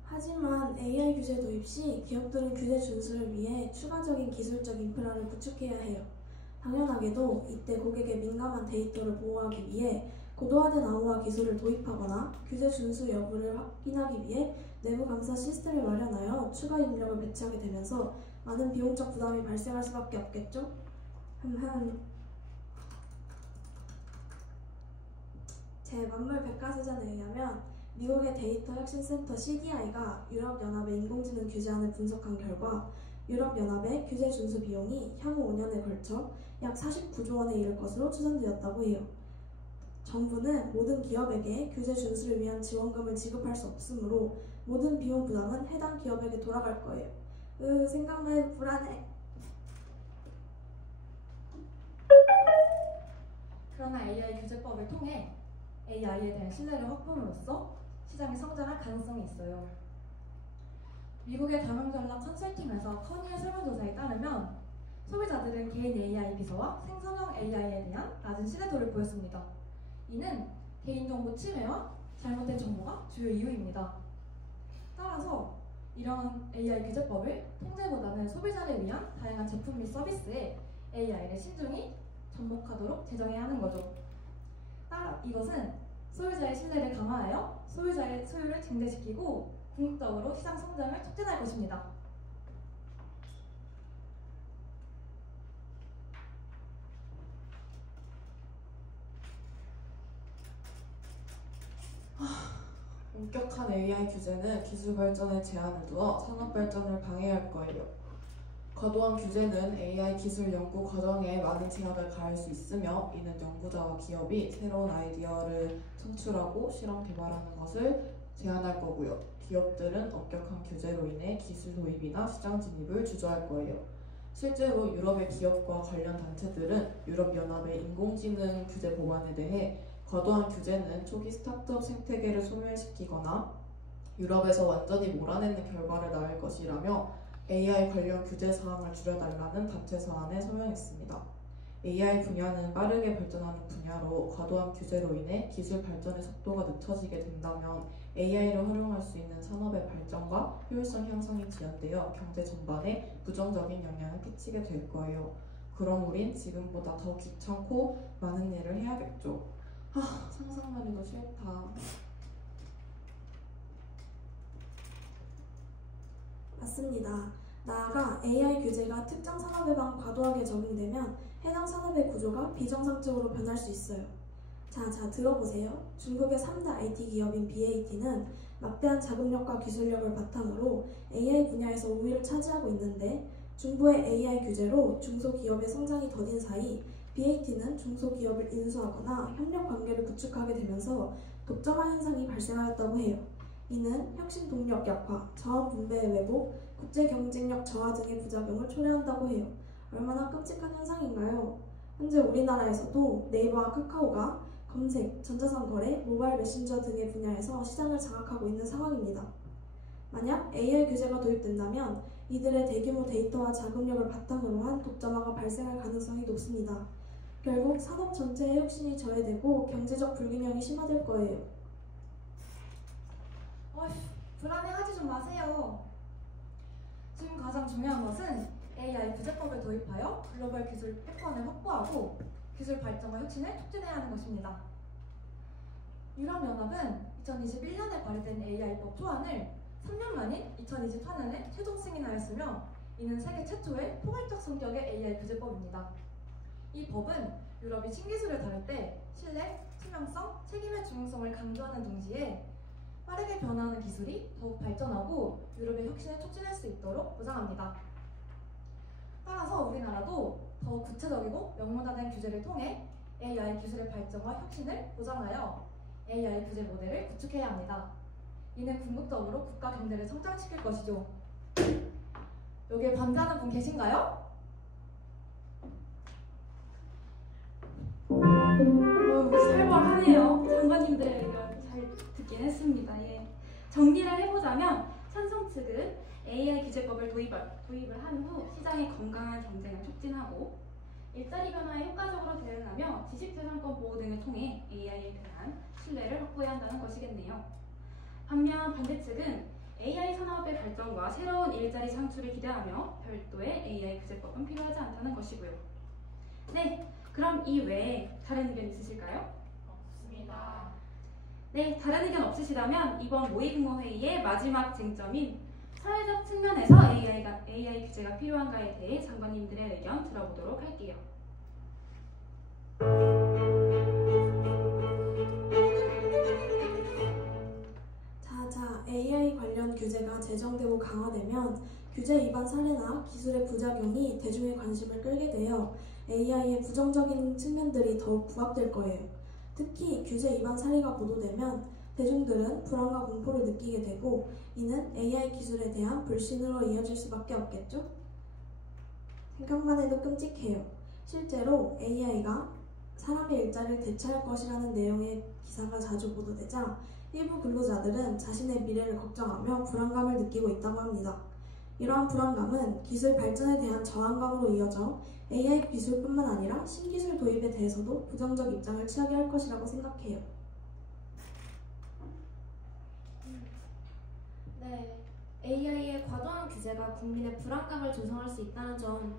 하지만 AI 규제 도입 시 기업들은 규제 준수를 위해 추가적인 기술적 인프라를 구축해야 해요. 당연하게도 이때 고객의 민감한 데이터를 보호하기 위해 고도화된 암호화 기술을 도입하거나 규제 준수 여부를 확인하기 위해 내부 감사 시스템을 마련하여 추가 인력을 배치하게 되면서 많은 비용적 부담이 발생할 수밖에 없겠죠? 제 만물 백과사전에 의하면 미국의 데이터 혁신센터 CDI가 유럽연합의 인공지능 규제안을 분석한 결과 유럽연합의 규제 준수 비용이 향후 5년에 걸쳐 약 49조 원에 이를 것으로 추산되었다고 해요. 정부는 모든 기업에게 규제 준수를 위한 지원금을 지급할 수 없으므로 모든 비용 부담은 해당 기업에게 돌아갈 거예요. 생각만 해도 불안해. 그러나 AI 규제법을 통해 AI에 대한 신뢰를 확보함으로써 시장이 성장할 가능성이 있어요. 미국의 다명전략 컨설팅 회사 커니의 설문조사에 따르면 소비자들은 개인 AI 비서와 생성형 AI에 대한 낮은 신뢰도를 보였습니다. 이는 개인정보 침해와 잘못된 정보가 주요 이유입니다. 따라서 이러한 AI 규제법을 통제보다는 소비자를 위한 다양한 제품 및 서비스에 AI를 신중히 접목하도록 제정해야 하는 거죠. 따라 이것은 소유자의 신뢰를 강화하여 소유자의 소유를 증대시키고 궁극적으로 시장 성장을 촉진할 것입니다. 엄격한 AI 규제는 기술 발전에 제한을 두어 산업 발전을 방해할 거예요. 과도한 규제는 AI 기술 연구 과정에 많은 제약을 가할 수 있으며 이는 연구자와 기업이 새로운 아이디어를 창출하고 실험 개발하는 것을 제한할 거고요. 기업들은 엄격한 규제로 인해 기술 도입이나 시장 진입을 주저할 거예요. 실제로 유럽의 기업과 관련 단체들은 유럽연합의 인공지능 규제 법안에 대해 과도한 규제는 초기 스타트업 생태계를 소멸시키거나 유럽에서 완전히 몰아내는 결과를 낳을 것이라며 AI 관련 규제 사항을 줄여달라는 단체 사안에 서명했습니다. AI 분야는 빠르게 발전하는 분야로 과도한 규제로 인해 기술 발전의 속도가 늦춰지게 된다면 AI를 활용할 수 있는 산업의 발전과 효율성 향상이 지연되어 경제 전반에 부정적인 영향을 끼치게 될 거예요. 그럼 우린 지금보다 더 귀찮고 많은 일을 해야겠죠. 상상만 해도 싫다. 맞습니다. 나아가 AI 규제가 특정 산업에만 과도하게 적용되면 해당 산업의 구조가 비정상적으로 변할 수 있어요. 자, 들어보세요. 중국의 3대 IT 기업인 BAT는 막대한 자금력과 기술력을 바탕으로 AI 분야에서 우위를 차지하고 있는데 중부의 AI 규제로 중소기업의 성장이 더딘 사이 BAT는 중소기업을 인수하거나 협력 관계를 구축하게 되면서 독점화 현상이 발생하였다고 해요. 이는 혁신 동력 약화, 자원 분배의 왜곡, 국제 경쟁력 저하 등의 부작용을 초래한다고 해요. 얼마나 끔찍한 현상인가요? 현재 우리나라에서도 네이버와 카카오가 검색, 전자상 거래, 모바일 메신저 등의 분야에서 시장을 장악하고 있는 상황입니다. 만약 AI 규제가 도입된다면 이들의 대규모 데이터와 자금력을 바탕으로 한 독점화가 발생할 가능성이 높습니다. 결국 산업 전체의 혁신이 저해되고 경제적 불균형이 심화될 거예요. 불안해하지 좀 마세요. 지금 가장 중요한 것은 AI 규제법을 도입하여 글로벌 기술 패권을 확보하고 기술 발전과 혁신을 촉진해야 하는 것입니다. 유럽연합은 2021년에 발의된 AI법 초안을 3년 만인 2024년에 최종 승인하였으며 이는 세계 최초의 포괄적 성격의 AI 규제법입니다. 이 법은 유럽이 신기술을 다룰 때 신뢰, 투명성, 책임의 중요성을 강조하는 동시에 빠르게 변화하는 기술이 더욱 발전하고 유럽의 혁신을 촉진할 수 있도록 보장합니다. 따라서 우리나라도 더 구체적이고 명문화된 규제를 통해 AI 기술의 발전과 혁신을 보장하여 AI 규제 모델을 구축해야 합니다. 이는 궁극적으로 국가 경제를 성장시킬 것이죠. 여기에 반대하는 분 계신가요? 살벌하네요. 장관님들의 의견 잘 듣긴 했습니다. 예. 정리를 해보자면 찬성 측은 AI 규제법을 도입을 한 후 시장의 건강한 경쟁을 촉진하고 일자리 변화에 효과적으로 대응하며 지식재산권 보호 등을 통해 AI에 대한 신뢰를 확보해야 한다는 것이겠네요. 반면 반대 측은 AI 산업의 발전과 새로운 일자리 창출을 기대하며 별도의 AI 규제법은 필요하지 않다는 것이고요. 네, 그럼 이 외에 다른 의견 있으실까요? 없습니다. 네, 다른 의견 없으시다면 이번 모의국무회의의 마지막 쟁점인 사회적 측면에서 AI 규제가 필요한가에 대해 장관님들의 의견 들어보도록 할게요. 자, AI 관련 규제가 제정되고 강화되면 규제 위반 사례나 기술의 부작용이 대중의 관심을 끌게 되어 AI의 부정적인 측면들이 더욱 부각될 거예요. 특히 규제 위반 사례가 보도되면 대중들은 불안과 공포를 느끼게 되고 이는 AI 기술에 대한 불신으로 이어질 수밖에 없겠죠? 생각만 해도 끔찍해요. 실제로 AI가 사람의 일자리를 대체할 것이라는 내용의 기사가 자주 보도되자 일부 근로자들은 자신의 미래를 걱정하며 불안감을 느끼고 있다고 합니다. 이러한 불안감은 기술 발전에 대한 저항감으로 이어져 AI 기술뿐만 아니라 신기술 도입에 대해서도 부정적 입장을 취하게 할 것이라고 생각해요. 네, AI의 과도한 규제가 국민의 불안감을 조성할 수 있다는 점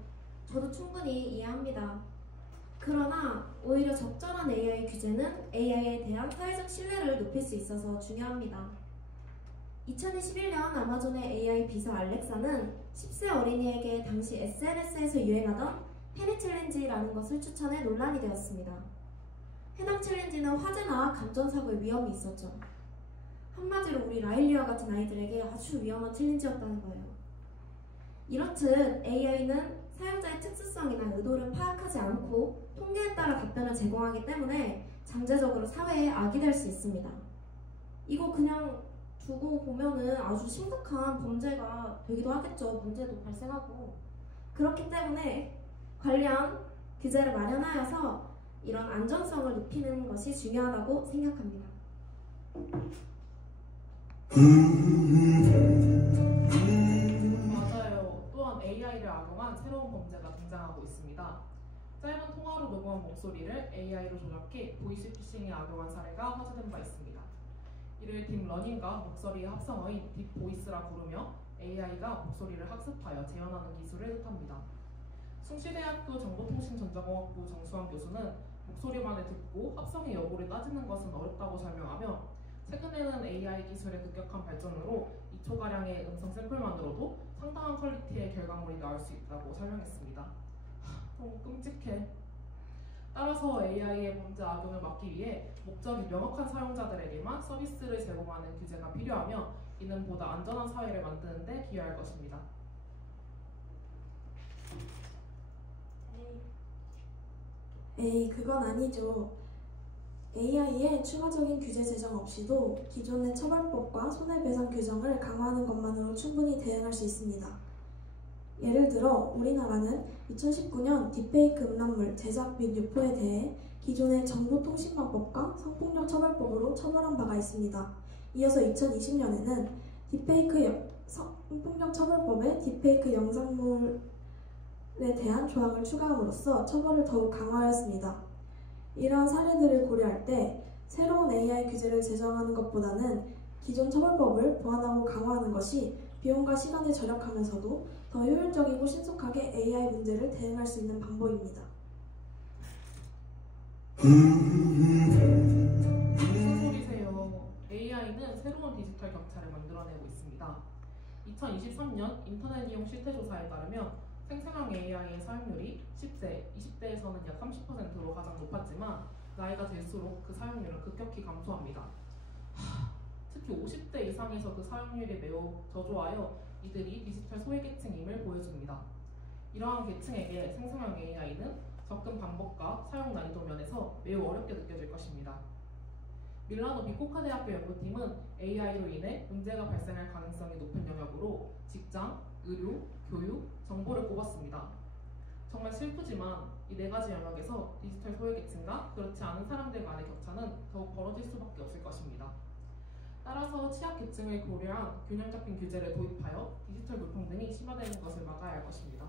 저도 충분히 이해합니다. 그러나 오히려 적절한 AI 규제는 AI에 대한 사회적 신뢰를 높일 수 있어서 중요합니다. 2021년 아마존의 AI 비서 알렉사는 10세 어린이에게 당시 SNS에서 유행하던 페니 챌린지라는 것을 추천해 논란이 되었습니다. 해당 챌린지는 화재나 감전사고의 위험이 있었죠. 한마디로 우리 라일리와 같은 아이들에게 아주 위험한 챌린지였다는 거예요. 이렇듯 AI는 사용자의 특수성이나 의도를 파악하지 않고 통계에 따라 답변을 제공하기 때문에 잠재적으로 사회에 악이 될 수 있습니다. 이거 그냥 두고 보면은 아주 심각한 범죄가 되기도 하겠죠. 문제도 발생하고. 그렇기 때문에 관련 규제를 마련하여서 이런 안전성을 높이는 것이 중요하다고 생각합니다. 맞아요. 또한 AI를 악용한 새로운 범죄가 등장하고 있습니다. 짧은 통화로 녹음한 목소리를 AI로 조작해 보이스피싱에 악용한 사례가 화제된 바 있습니다. 이를 딥러닝과 목소리의 합성어인 딥보이스라 부르며 AI가 목소리를 학습하여 재현하는 기술을 뜻합니다. 숭실대학교 정보통신전자공학부 정수환 교수는 목소리만을 듣고 합성의 여부를 따지는 것은 어렵다고 설명하며 최근에는 AI 기술의 급격한 발전으로 2초가량의 음성 샘플만으로도 상당한 퀄리티의 결과물이 나올 수 있다고 설명했습니다. 너무 끔찍해. 따라서 AI의 범죄 악용을 막기 위해 목적이 명확한 사용자들에게만 서비스를 제공하는 규제가 필요하며 이는 보다 안전한 사회를 만드는 데 기여할 것입니다. 에이, 그건 아니죠. AI의 추가적인 규제 제정 없이도 기존의 처벌법과 손해배상 규정을 강화하는 것만으로 충분히 대응할 수 있습니다. 예를 들어 우리나라는 2019년 딥페이크 음란물 제작 및 유포에 대해 기존의 정보통신망법과 성폭력 처벌법으로 처벌한 바가 있습니다. 이어서 2020년에는 딥페이크 성폭력 처벌법에 딥페이크 영상물에 대한 조항을 추가함으로써 처벌을 더욱 강화하였습니다. 이러한 사례들을 고려할 때 새로운 AI 규제를 제정하는 것보다는 기존 처벌법을 보완하고 강화하는 것이 비용과 시간을 절약하면서도 더 효율적이고 신속하게 AI 문제를 대응할 수 있는 방법입니다. 무슨 소리세요? AI는 새로운 디지털 경찰을 만들어내고 있습니다. 2023년 인터넷 이용 실태조사에 따르면 생성형 AI의 사용률이 10대, 20대에서는 약 30%로 가장 높았지만 나이가 들수록 그 사용률은 급격히 감소합니다. 특히 50대 이상에서 그 사용률이 매우 저조하여 이들이 디지털 소외계층임을 보여줍니다. 이러한 계층에게 생성형 AI는 접근 방법과 사용 난이도 면에서 매우 어렵게 느껴질 것입니다. 밀라노 비코카 대학교 연구팀은 AI로 인해 문제가 발생할 가능성이 높은 영역으로 직장, 의료, 교육, 정보를 꼽았습니다. 정말 슬프지만 이 네 가지 영역에서 디지털 소외계층과 그렇지 않은 사람들 간의 격차는 더욱 벌어질 수밖에 없을 것입니다. 따라서 취약계층을 고려한 균형 잡힌 규제를 도입하여 디지털 불평등이 심화되는 것을 막아야 할 것입니다.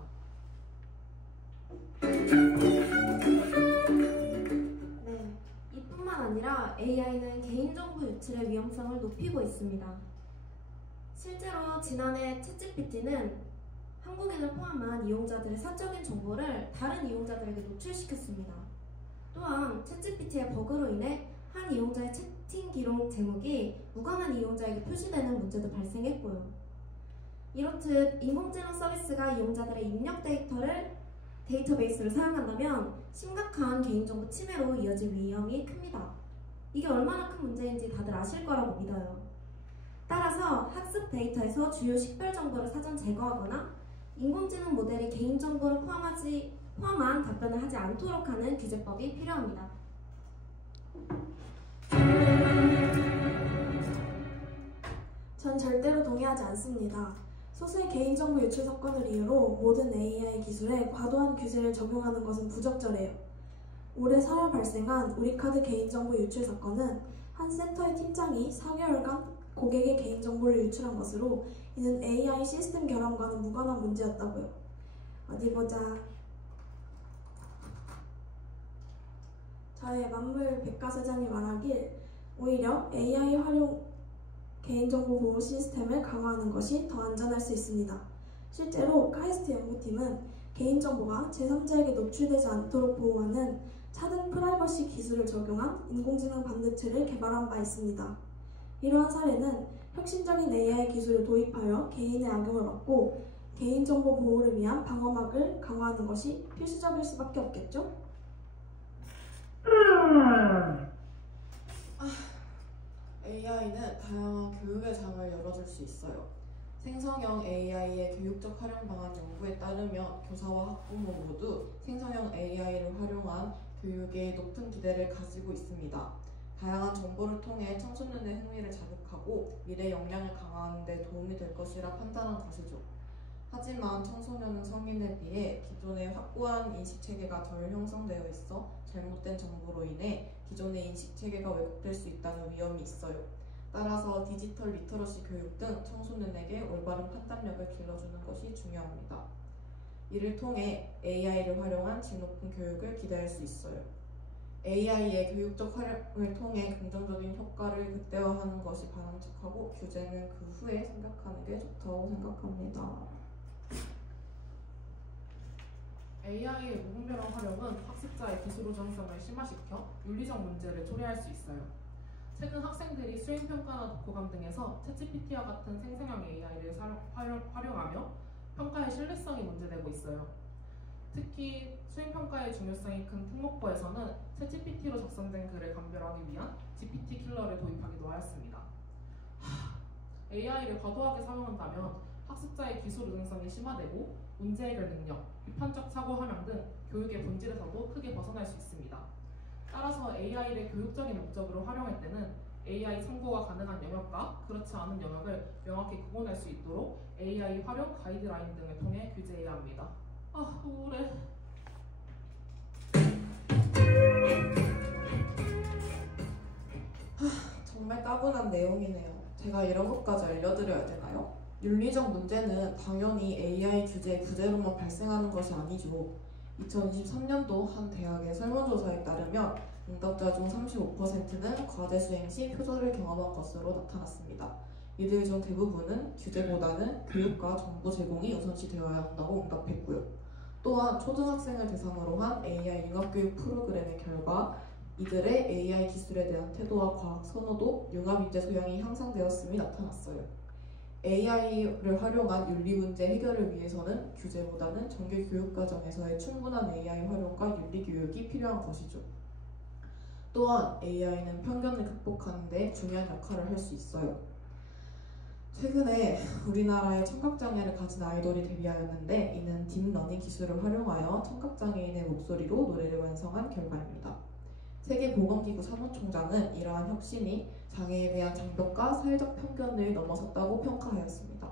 네, 이뿐만 아니라 AI는 개인정보 유출의 위험성을 높이고 있습니다. 실제로 지난해 챗GPT는 한국인을 포함한 이용자들의 사적인 정보를 다른 이용자들에게 노출시켰습니다. 또한 챗GPT의 버그로 인해 한 이용자의 채팅 기록 제목이 무관한 이용자에게 표시되는 문제도 발생했고요. 이렇듯 인공지능 서비스가 이용자들의 입력 데이터를 데이터베이스를 사용한다면 심각한 개인정보 침해로 이어질 위험이 큽니다. 이게 얼마나 큰 문제인지 다들 아실 거라고 믿어요. 따라서 학습 데이터에서 주요 식별 정보를 사전 제거하거나 인공지능 모델이 개인정보를 포함한 답변을 하지 않도록 하는 규제법이 필요합니다. 전 절대로 동의하지 않습니다. 소수의 개인정보 유출 사건을 이유로 모든 AI 기술에 과도한 규제를 적용하는 것은 부적절해요. 올해 4월 발생한 우리카드 개인정보 유출 사건은 한 센터의 팀장이 4개월간 고객의 개인정보를 유출한 것으로 이는 AI 시스템 결함과는 무관한 문제였다고요. 어디 보자. 저의 만물 백과사장이 말하길 오히려 AI 활용 개인정보 보호 시스템을 강화하는 것이 더 안전할 수 있습니다. 실제로 카이스트 연구팀은 개인정보가 제3자에게 노출되지 않도록 보호하는 차등 프라이버시 기술을 적용한 인공지능 반도체를 개발한 바 있습니다. 이러한 사례는 혁신적인 AI 기술을 도입하여 개인의 악용을 막고 개인정보 보호를 위한 방어막을 강화하는 것이 필수적일 수밖에 없겠죠? AI는 다양한 교육의 장을 열어줄 수 있어요. 생성형 AI의 교육적 활용 방안 연구에 따르면 교사와 학부모 모두 생성형 AI를 활용한 교육에 높은 기대를 가지고 있습니다. 다양한 정보를 통해 청소년의 흥미를 자극하고 미래 역량을 강화하는 데 도움이 될 것이라 판단한 것이죠. 하지만 청소년은 성인에 비해 기존의 확고한 인식체계가 덜 형성되어 있어 잘못된 정보로 인해 기존의 인식체계가 왜곡될 수 있다는 위험이 있어요. 따라서 디지털 리터러시 교육 등 청소년에게 올바른 판단력을 길러주는 것이 중요합니다. 이를 통해 AI를 활용한 질 높은 교육을 기대할 수 있어요. AI의 교육적 활용을 통해 긍정적인 효과를 극대화하는 것이 바람직하고 규제는 그 후에 생각하는 게 좋다고 생각합니다. AI의 무분별한 활용은 학습자의 기술 우선성을 심화시켜 윤리적 문제를 초래할 수 있어요. 최근 학생들이 수행평가나 독후감 등에서 챗GPT와 같은 생성형 AI를 활용하며 평가의 신뢰성이 문제되고 있어요. 특히 수행평가의 중요성이 큰 특목고에서는 챗GPT로 작성된 글을 감별하기 위한 GPT 킬러를 도입하기도 하였습니다. AI를 과도하게 사용한다면 학습자의 기술 우등성이 심화되고 문제 해결 능력, 비판적 사고 함양 등 교육의 본질에서도 크게 벗어날 수 있습니다. 따라서 AI를 교육적인 목적으로 활용할 때는 AI 참고가 가능한 영역과 그렇지 않은 영역을 명확히 구분할 수 있도록 AI 활용 가이드라인 등을 통해 규제해야 합니다. 아, 우울해. 정말 따분한 내용이네요. 제가 이런 것까지 알려드려야 되나요? 윤리적 문제는 당연히 AI 규제의 부재로만 발생하는 것이 아니죠. 2023년도 한 대학의 설문조사에 따르면 응답자 중 35%는 과제 수행 시 표절을 경험한 것으로 나타났습니다. 이들 중 대부분은 규제보다는 교육과 정보 제공이 우선시 되어야 한다고 응답했고요. 또한 초등학생을 대상으로 한 AI 융합교육 프로그램의 결과 이들의 AI 기술에 대한 태도와 과학 선호도, 융합인재 소양이 향상되었음이 나타났어요. AI를 활용한 윤리 문제 해결을 위해서는 규제보다는 정규 교육 과정에서의 충분한 AI 활용과 윤리 교육이 필요한 것이죠. 또한 AI는 편견을 극복하는 데 중요한 역할을 할 수 있어요. 최근에 우리나라에 청각장애를 가진 아이돌이 데뷔하였는데 이는 딥러닝 기술을 활용하여 청각장애인의 목소리로 노래를 완성한 결과입니다. 세계보건기구 사무총장은 이러한 혁신이 장애에 대한 장벽과 사회적 편견을 넘어섰다고 평가하였습니다.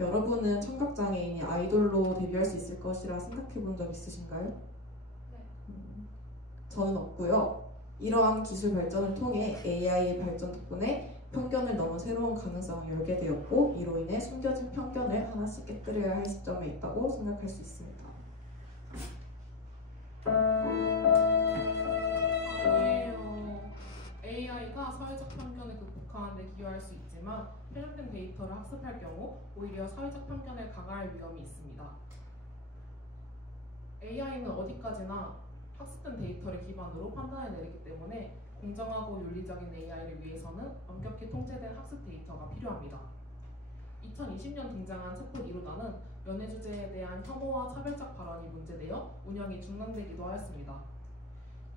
여러분은 청각장애인이 아이돌로 데뷔할 수 있을 것이라 생각해 본 적 있으신가요? 네. 저는 없고요. 이러한 기술 발전을 통해 AI의 발전 덕분에 편견을 넘어 새로운 가능성을 열게 되었고 이로 인해 숨겨진 편견을 하나씩 깨뜨려야 할 시점에 있다고 생각할 수 있습니다. 아니에요. AI가 사회적 편견을 극복하는 데 기여할 수 있지만 편협된 데이터를 학습할 경우 오히려 사회적 편견을 강화할 위험이 있습니다. AI는 어디까지나 학습된 데이터를 기반으로 판단을 내리기 때문에 공정하고 윤리적인 AI를 위해서는 엄격히 통제된 학습 데이터가 필요합니다. 2020년 등장한 챗봇 이루다는 연애 주제에 대한 혐오와 차별적 발언이 문제되어 운영이 중단되기도 하였습니다.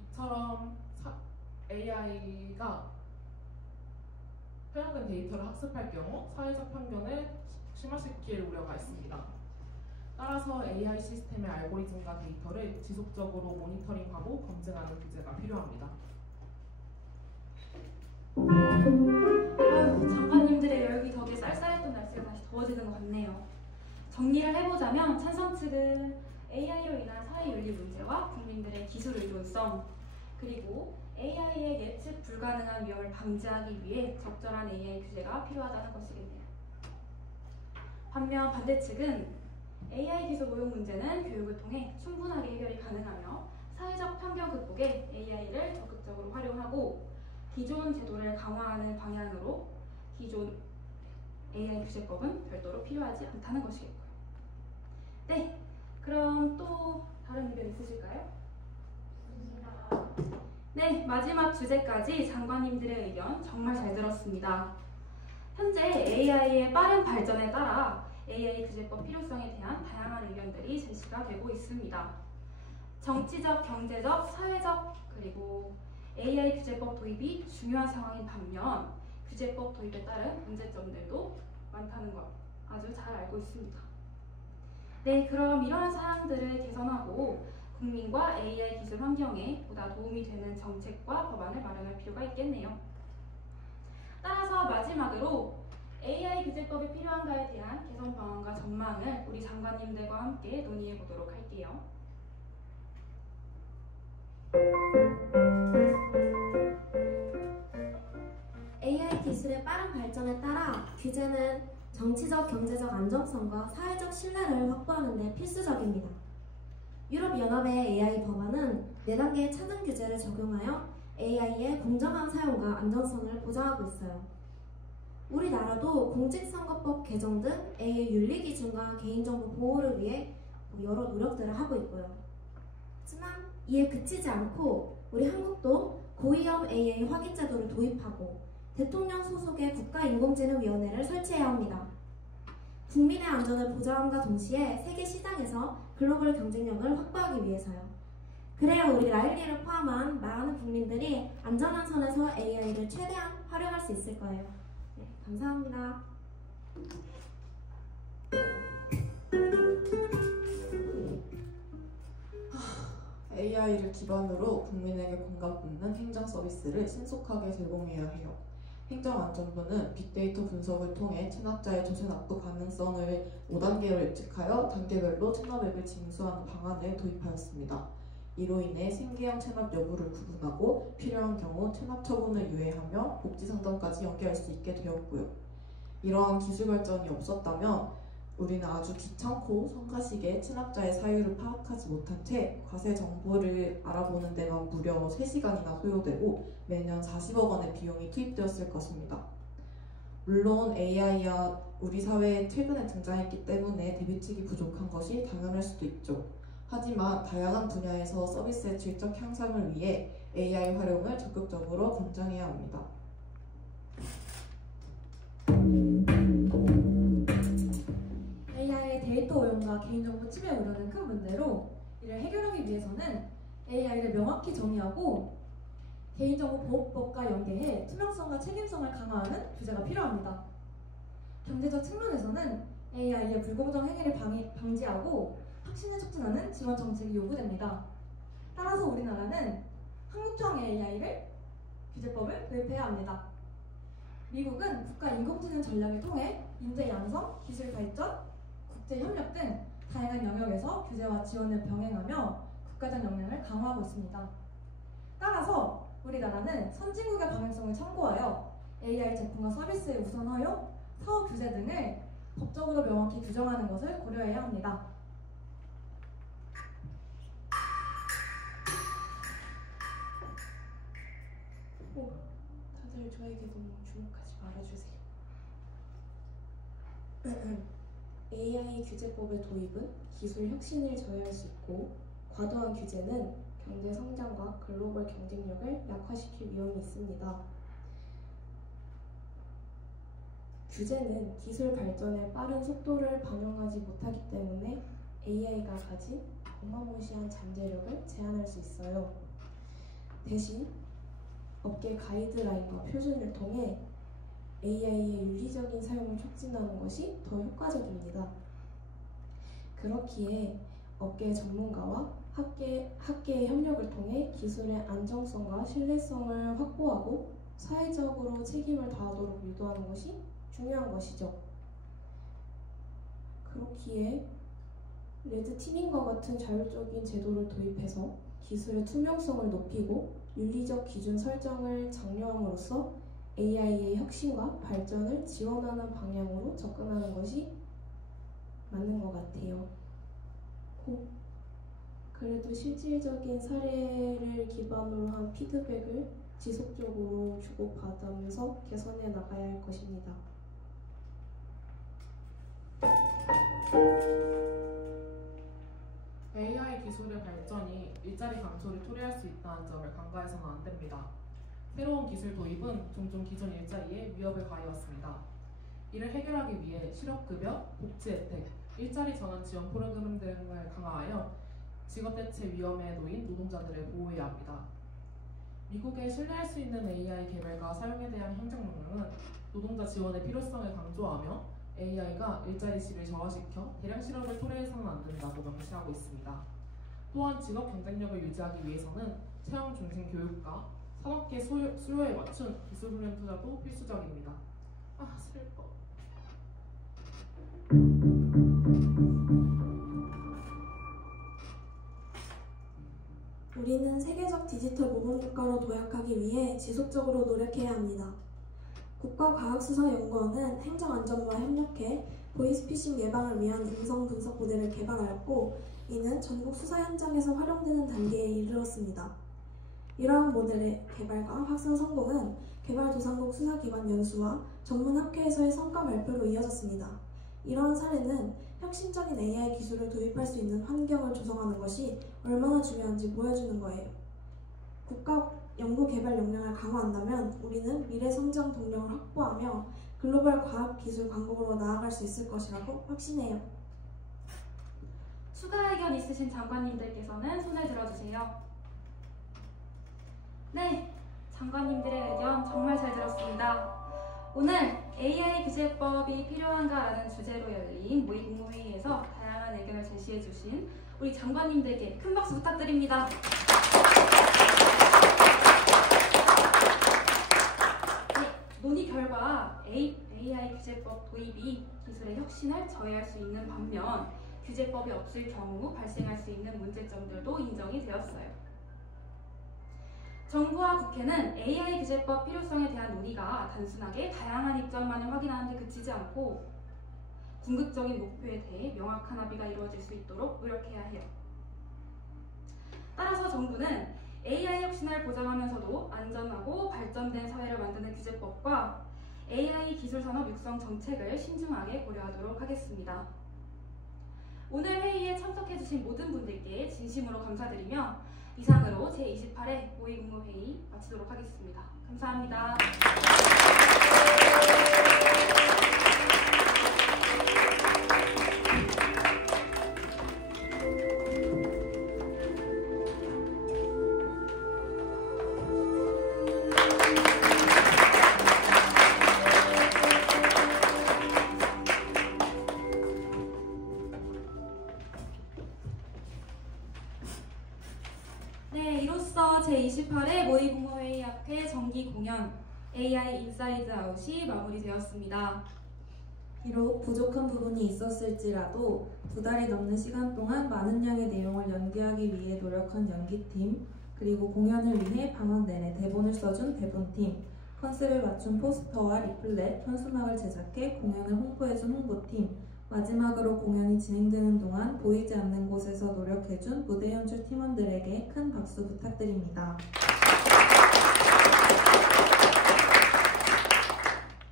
이처럼 AI가 편향된 데이터를 학습할 경우 사회적 편견을 심화시킬 우려가 있습니다. 따라서 AI 시스템의 알고리즘과 데이터를 지속적으로 모니터링하고 검증하는 규제가 필요합니다. 아유, 장관님들의 열기 덕에 쌀쌀했던 날씨가 다시 더워지는 것 같네요. 정리를 해보자면 찬성 측은 AI로 인한 사회윤리 문제와 국민들의 기술 의존성, 그리고 AI의 예측 불가능한 위험을 방지하기 위해 적절한 AI 규제가 필요하다는 것이겠네요. 반면 반대 측은 AI 기술 오용 문제는 교육을 통해 충분하게 해결이 가능하며 사회적 편견 극복에 AI를 적극적으로 활용하고 기존 제도를 강화하는 방향으로 기존 AI 규제법은 별도로 필요하지 않다는 것이겠고요. 네, 그럼 또 다른 의견 있으실까요? 네, 마지막 주제까지 장관님들의 의견 정말 잘 들었습니다. 현재 AI의 빠른 발전에 따라 AI 규제법 필요성에 대한 다양한 의견들이 제시가 되고 있습니다. 정치적, 경제적, 사회적, 그리고 AI 규제법 도입이 중요한 상황인 반면 규제법 도입에 따른 문제점들도 많다는 것 아주 잘 알고 있습니다. 네, 그럼 이러한 사항들을 개선하고 국민과 AI 기술 환경에 보다 도움이 되는 정책과 법안을 마련할 필요가 있겠네요. 따라서 마지막으로 AI 규제법이 필요한가에 대한 개선 방안과 전망을 우리 장관님들과 함께 논의해 보도록 할게요. AI 기술의 빠른 발전에 따라 규제는 정치적, 경제적 안정성과 사회적 신뢰를 확보하는 데 필수적입니다. 유럽연합의 AI 법안은 4단계의 차등 규제를 적용하여 AI의 공정한 사용과 안전성을 보장하고 있어요. 우리나라도 공직선거법 개정 등 AI 윤리 기준과 개인정보 보호를 위해 여러 노력들을 하고 있고요. 하지만 이에 그치지 않고 우리 한국도 고위험 AI 확인 제도를 도입하고 대통령 소속의 국가인공지능위원회를 설치해야 합니다. 국민의 안전을 보장함과 동시에 세계 시장에서 글로벌 경쟁력을 확보하기 위해서요. 그래야 우리 라일리를 포함한 많은 국민들이 안전한 선에서 AI를 최대한 활용할 수 있을 거예요. 네, 감사합니다. AI를 기반으로 국민에게 공감받는 행정 서비스를 신속하게 제공해야 해요. 행정안전부는 빅데이터 분석을 통해 체납자의 조세 납부 가능성을 5단계로 예측하여 단계별로 체납액을 징수하는 방안을 도입하였습니다. 이로 인해 생계형 체납 여부를 구분하고 필요한 경우 체납 처분을 유예하며 복지 상담까지 연계할 수 있게 되었고요. 이러한 기술 발전이 없었다면 우리는 아주 귀찮고 성가시게 체납자의 사유를 파악하지 못한 채 과세 정보를 알아보는 데만 무려 3시간이나 소요되고 매년 40억 원의 비용이 투입되었을 것입니다. 물론 AI야 우리 사회에 최근에 등장했기 때문에 대비책이 부족한 것이 당연할 수도 있죠. 하지만 다양한 분야에서 서비스의 질적 향상을 위해 AI 활용을 적극적으로 권장해야 합니다. AI의 데이터 오용과 개인정보 침해 우려는 큰 문제로 이를 해결하기 위해서는 AI를 명확히 정의하고 개인정보보호법과 연계해 투명성과 책임성을 강화하는 규제가 필요합니다. 경제적 측면에서는 AI의 불공정 행위를 방지하고 혁신을 촉진하는 지원 정책이 요구됩니다. 따라서 우리나라는 한국형 AI를 규제법을 도입해야 합니다. 미국은 국가인공지능 전략을 통해 인재 양성, 기술 발전, 국제협력 등 다양한 영역에서 규제와 지원을 병행하며 국가적 역량을 강화하고 있습니다. 따라서 우리나라는 선진국의 방향성을 참고하여 AI 제품과 서비스의 우선 허용, 사후 규제 등을 법적으로 명확히 규정하는 것을 고려해야 합니다. 다들 저에게 너무 주목하지 말아주세요. AI 규제법의 도입은 기술 혁신을 저해할 수 있고 과도한 규제는 경제 성장과 글로벌 경쟁력을 약화시킬 위험이 있습니다. 규제는 기술 발전의 빠른 속도를 반영하지 못하기 때문에 AI가 가진 어마무시한 잠재력을 제한할 수 있어요. 대신 업계 가이드라인과 표준을 통해 AI의 윤리적인 사용을 촉진하는 것이 더 효과적입니다. 그렇기에 업계 전문가와 학계의 협력을 통해 기술의 안정성과 신뢰성을 확보하고 사회적으로 책임을 다하도록 유도하는 것이 중요한 것이죠. 그렇기에 레드티밍과 같은 자율적인 제도를 도입해서 기술의 투명성을 높이고 윤리적 기준 설정을 장려함으로써 AI의 혁신과 발전을 지원하는 방향으로 접근하는 것이 맞는 것 같아요. 그래도 실질적인 사례를 기반으로 한 피드백을 지속적으로 주고받으면서 개선해 나가야 할 것입니다. AI 기술의 발전이 일자리 감소를 초래할 수 있다는 점을 간과해서는 안 됩니다. 새로운 기술 도입은 종종 기존 일자리에 위협을 가해왔습니다. 이를 해결하기 위해 실업급여, 복지 혜택, 일자리 전환 지원 프로그램 등을 강화하여 직업대체 위험에 놓인 노동자들을 보호해야 합니다. 미국의 신뢰할 수 있는 AI 개발과 사용에 대한 행정명령은 노동자 지원의 필요성을 강조하며 AI가 일자리 질을 저하시켜 대량 실업을 초래해서는 안 된다고 명시하고 있습니다. 또한 직업 경쟁력을 유지하기 위해서는 채용 중심 교육과 산업계 수요에 맞춘 기술 훈련 투자도 필수적입니다. 슬퍼. 우리는 세계적 디지털 모범국가로 도약하기 위해 지속적으로 노력해야 합니다. 국가과학수사연구원은 행정안전부와 협력해 보이스피싱 예방을 위한 음성 분석 모델을 개발하였고 이는 전국 수사 현장에서 활용되는 단계에 이르렀습니다. 이러한 모델의 개발과 확산 성공은 개발도상국 수사기관 연수와 전문 학회에서의 성과 발표로 이어졌습니다. 이러한 사례는 혁신적인 AI 기술을 도입할 수 있는 환경을 조성하는 것이 얼마나 중요한지 보여주는 거예요. 국가 연구개발 역량을 강화한다면 우리는 미래 성장 동력을 확보하며 글로벌 과학기술 강국으로 나아갈 수 있을 것이라고 확신해요. 추가 의견 있으신 장관님들께서는 손을 들어주세요. 네, 장관님들의 의견 정말 잘 들었습니다. 오늘 AI 규제법이 필요한가라는 주제로 열린 모의 국무회의에서 다양한 의견을 제시해주신 우리 장관님들께 큰 박수 부탁드립니다. 네, 논의 결과 AI 규제법 도입이 기술의 혁신을 저해할 수 있는 반면 규제법이 없을 경우 발생할 수 있는 문제점들도 인정이 되었어요. 정부와 국회는 AI 규제법 필요성에 대한 논의가 단순하게 다양한 입장만을 확인하는 데 그치지 않고 궁극적인 목표에 대해 명확한 합의가 이루어질 수 있도록 노력해야 해요. 따라서 정부는 AI 혁신을 보장하면서도 안전하고 발전된 사회를 만드는 규제법과 AI 기술산업 육성 정책을 신중하게 고려하도록 하겠습니다. 오늘 회의에 참석해주신 모든 분들께 진심으로 감사드리며 이상으로 제28회 모의국무회의 마치도록 하겠습니다. 감사합니다. 네, 이로써 제28회 모의국무회의 앞에 정기 공연 AI 인사이드 아웃이 마무리되었습니다. 비록 부족한 부분이 있었을지라도 2달이 넘는 시간 동안 많은 양의 내용을 연기하기 위해 노력한 연기팀, 그리고 공연을 위해 방학 내내 대본을 써준 대본팀, 컨셉에 맞춘 포스터와 리플렛, 현수막을 제작해 공연을 홍보해준 홍보팀, 마지막으로 공연이 진행되는 동안 보이지 않는 곳에서 노력해준 무대 연출 팀원들에게 큰 박수 부탁드립니다.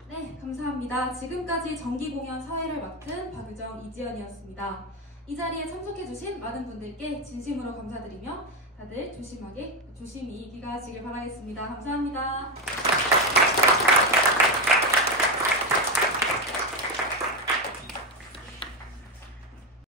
네, 감사합니다. 지금까지 정기 공연 사회를 맡은 박유정, 이지연이었습니다. 이 자리에 참석해주신 많은 분들께 진심으로 감사드리며 다들 조심히 귀가하시길 바라겠습니다. 감사합니다.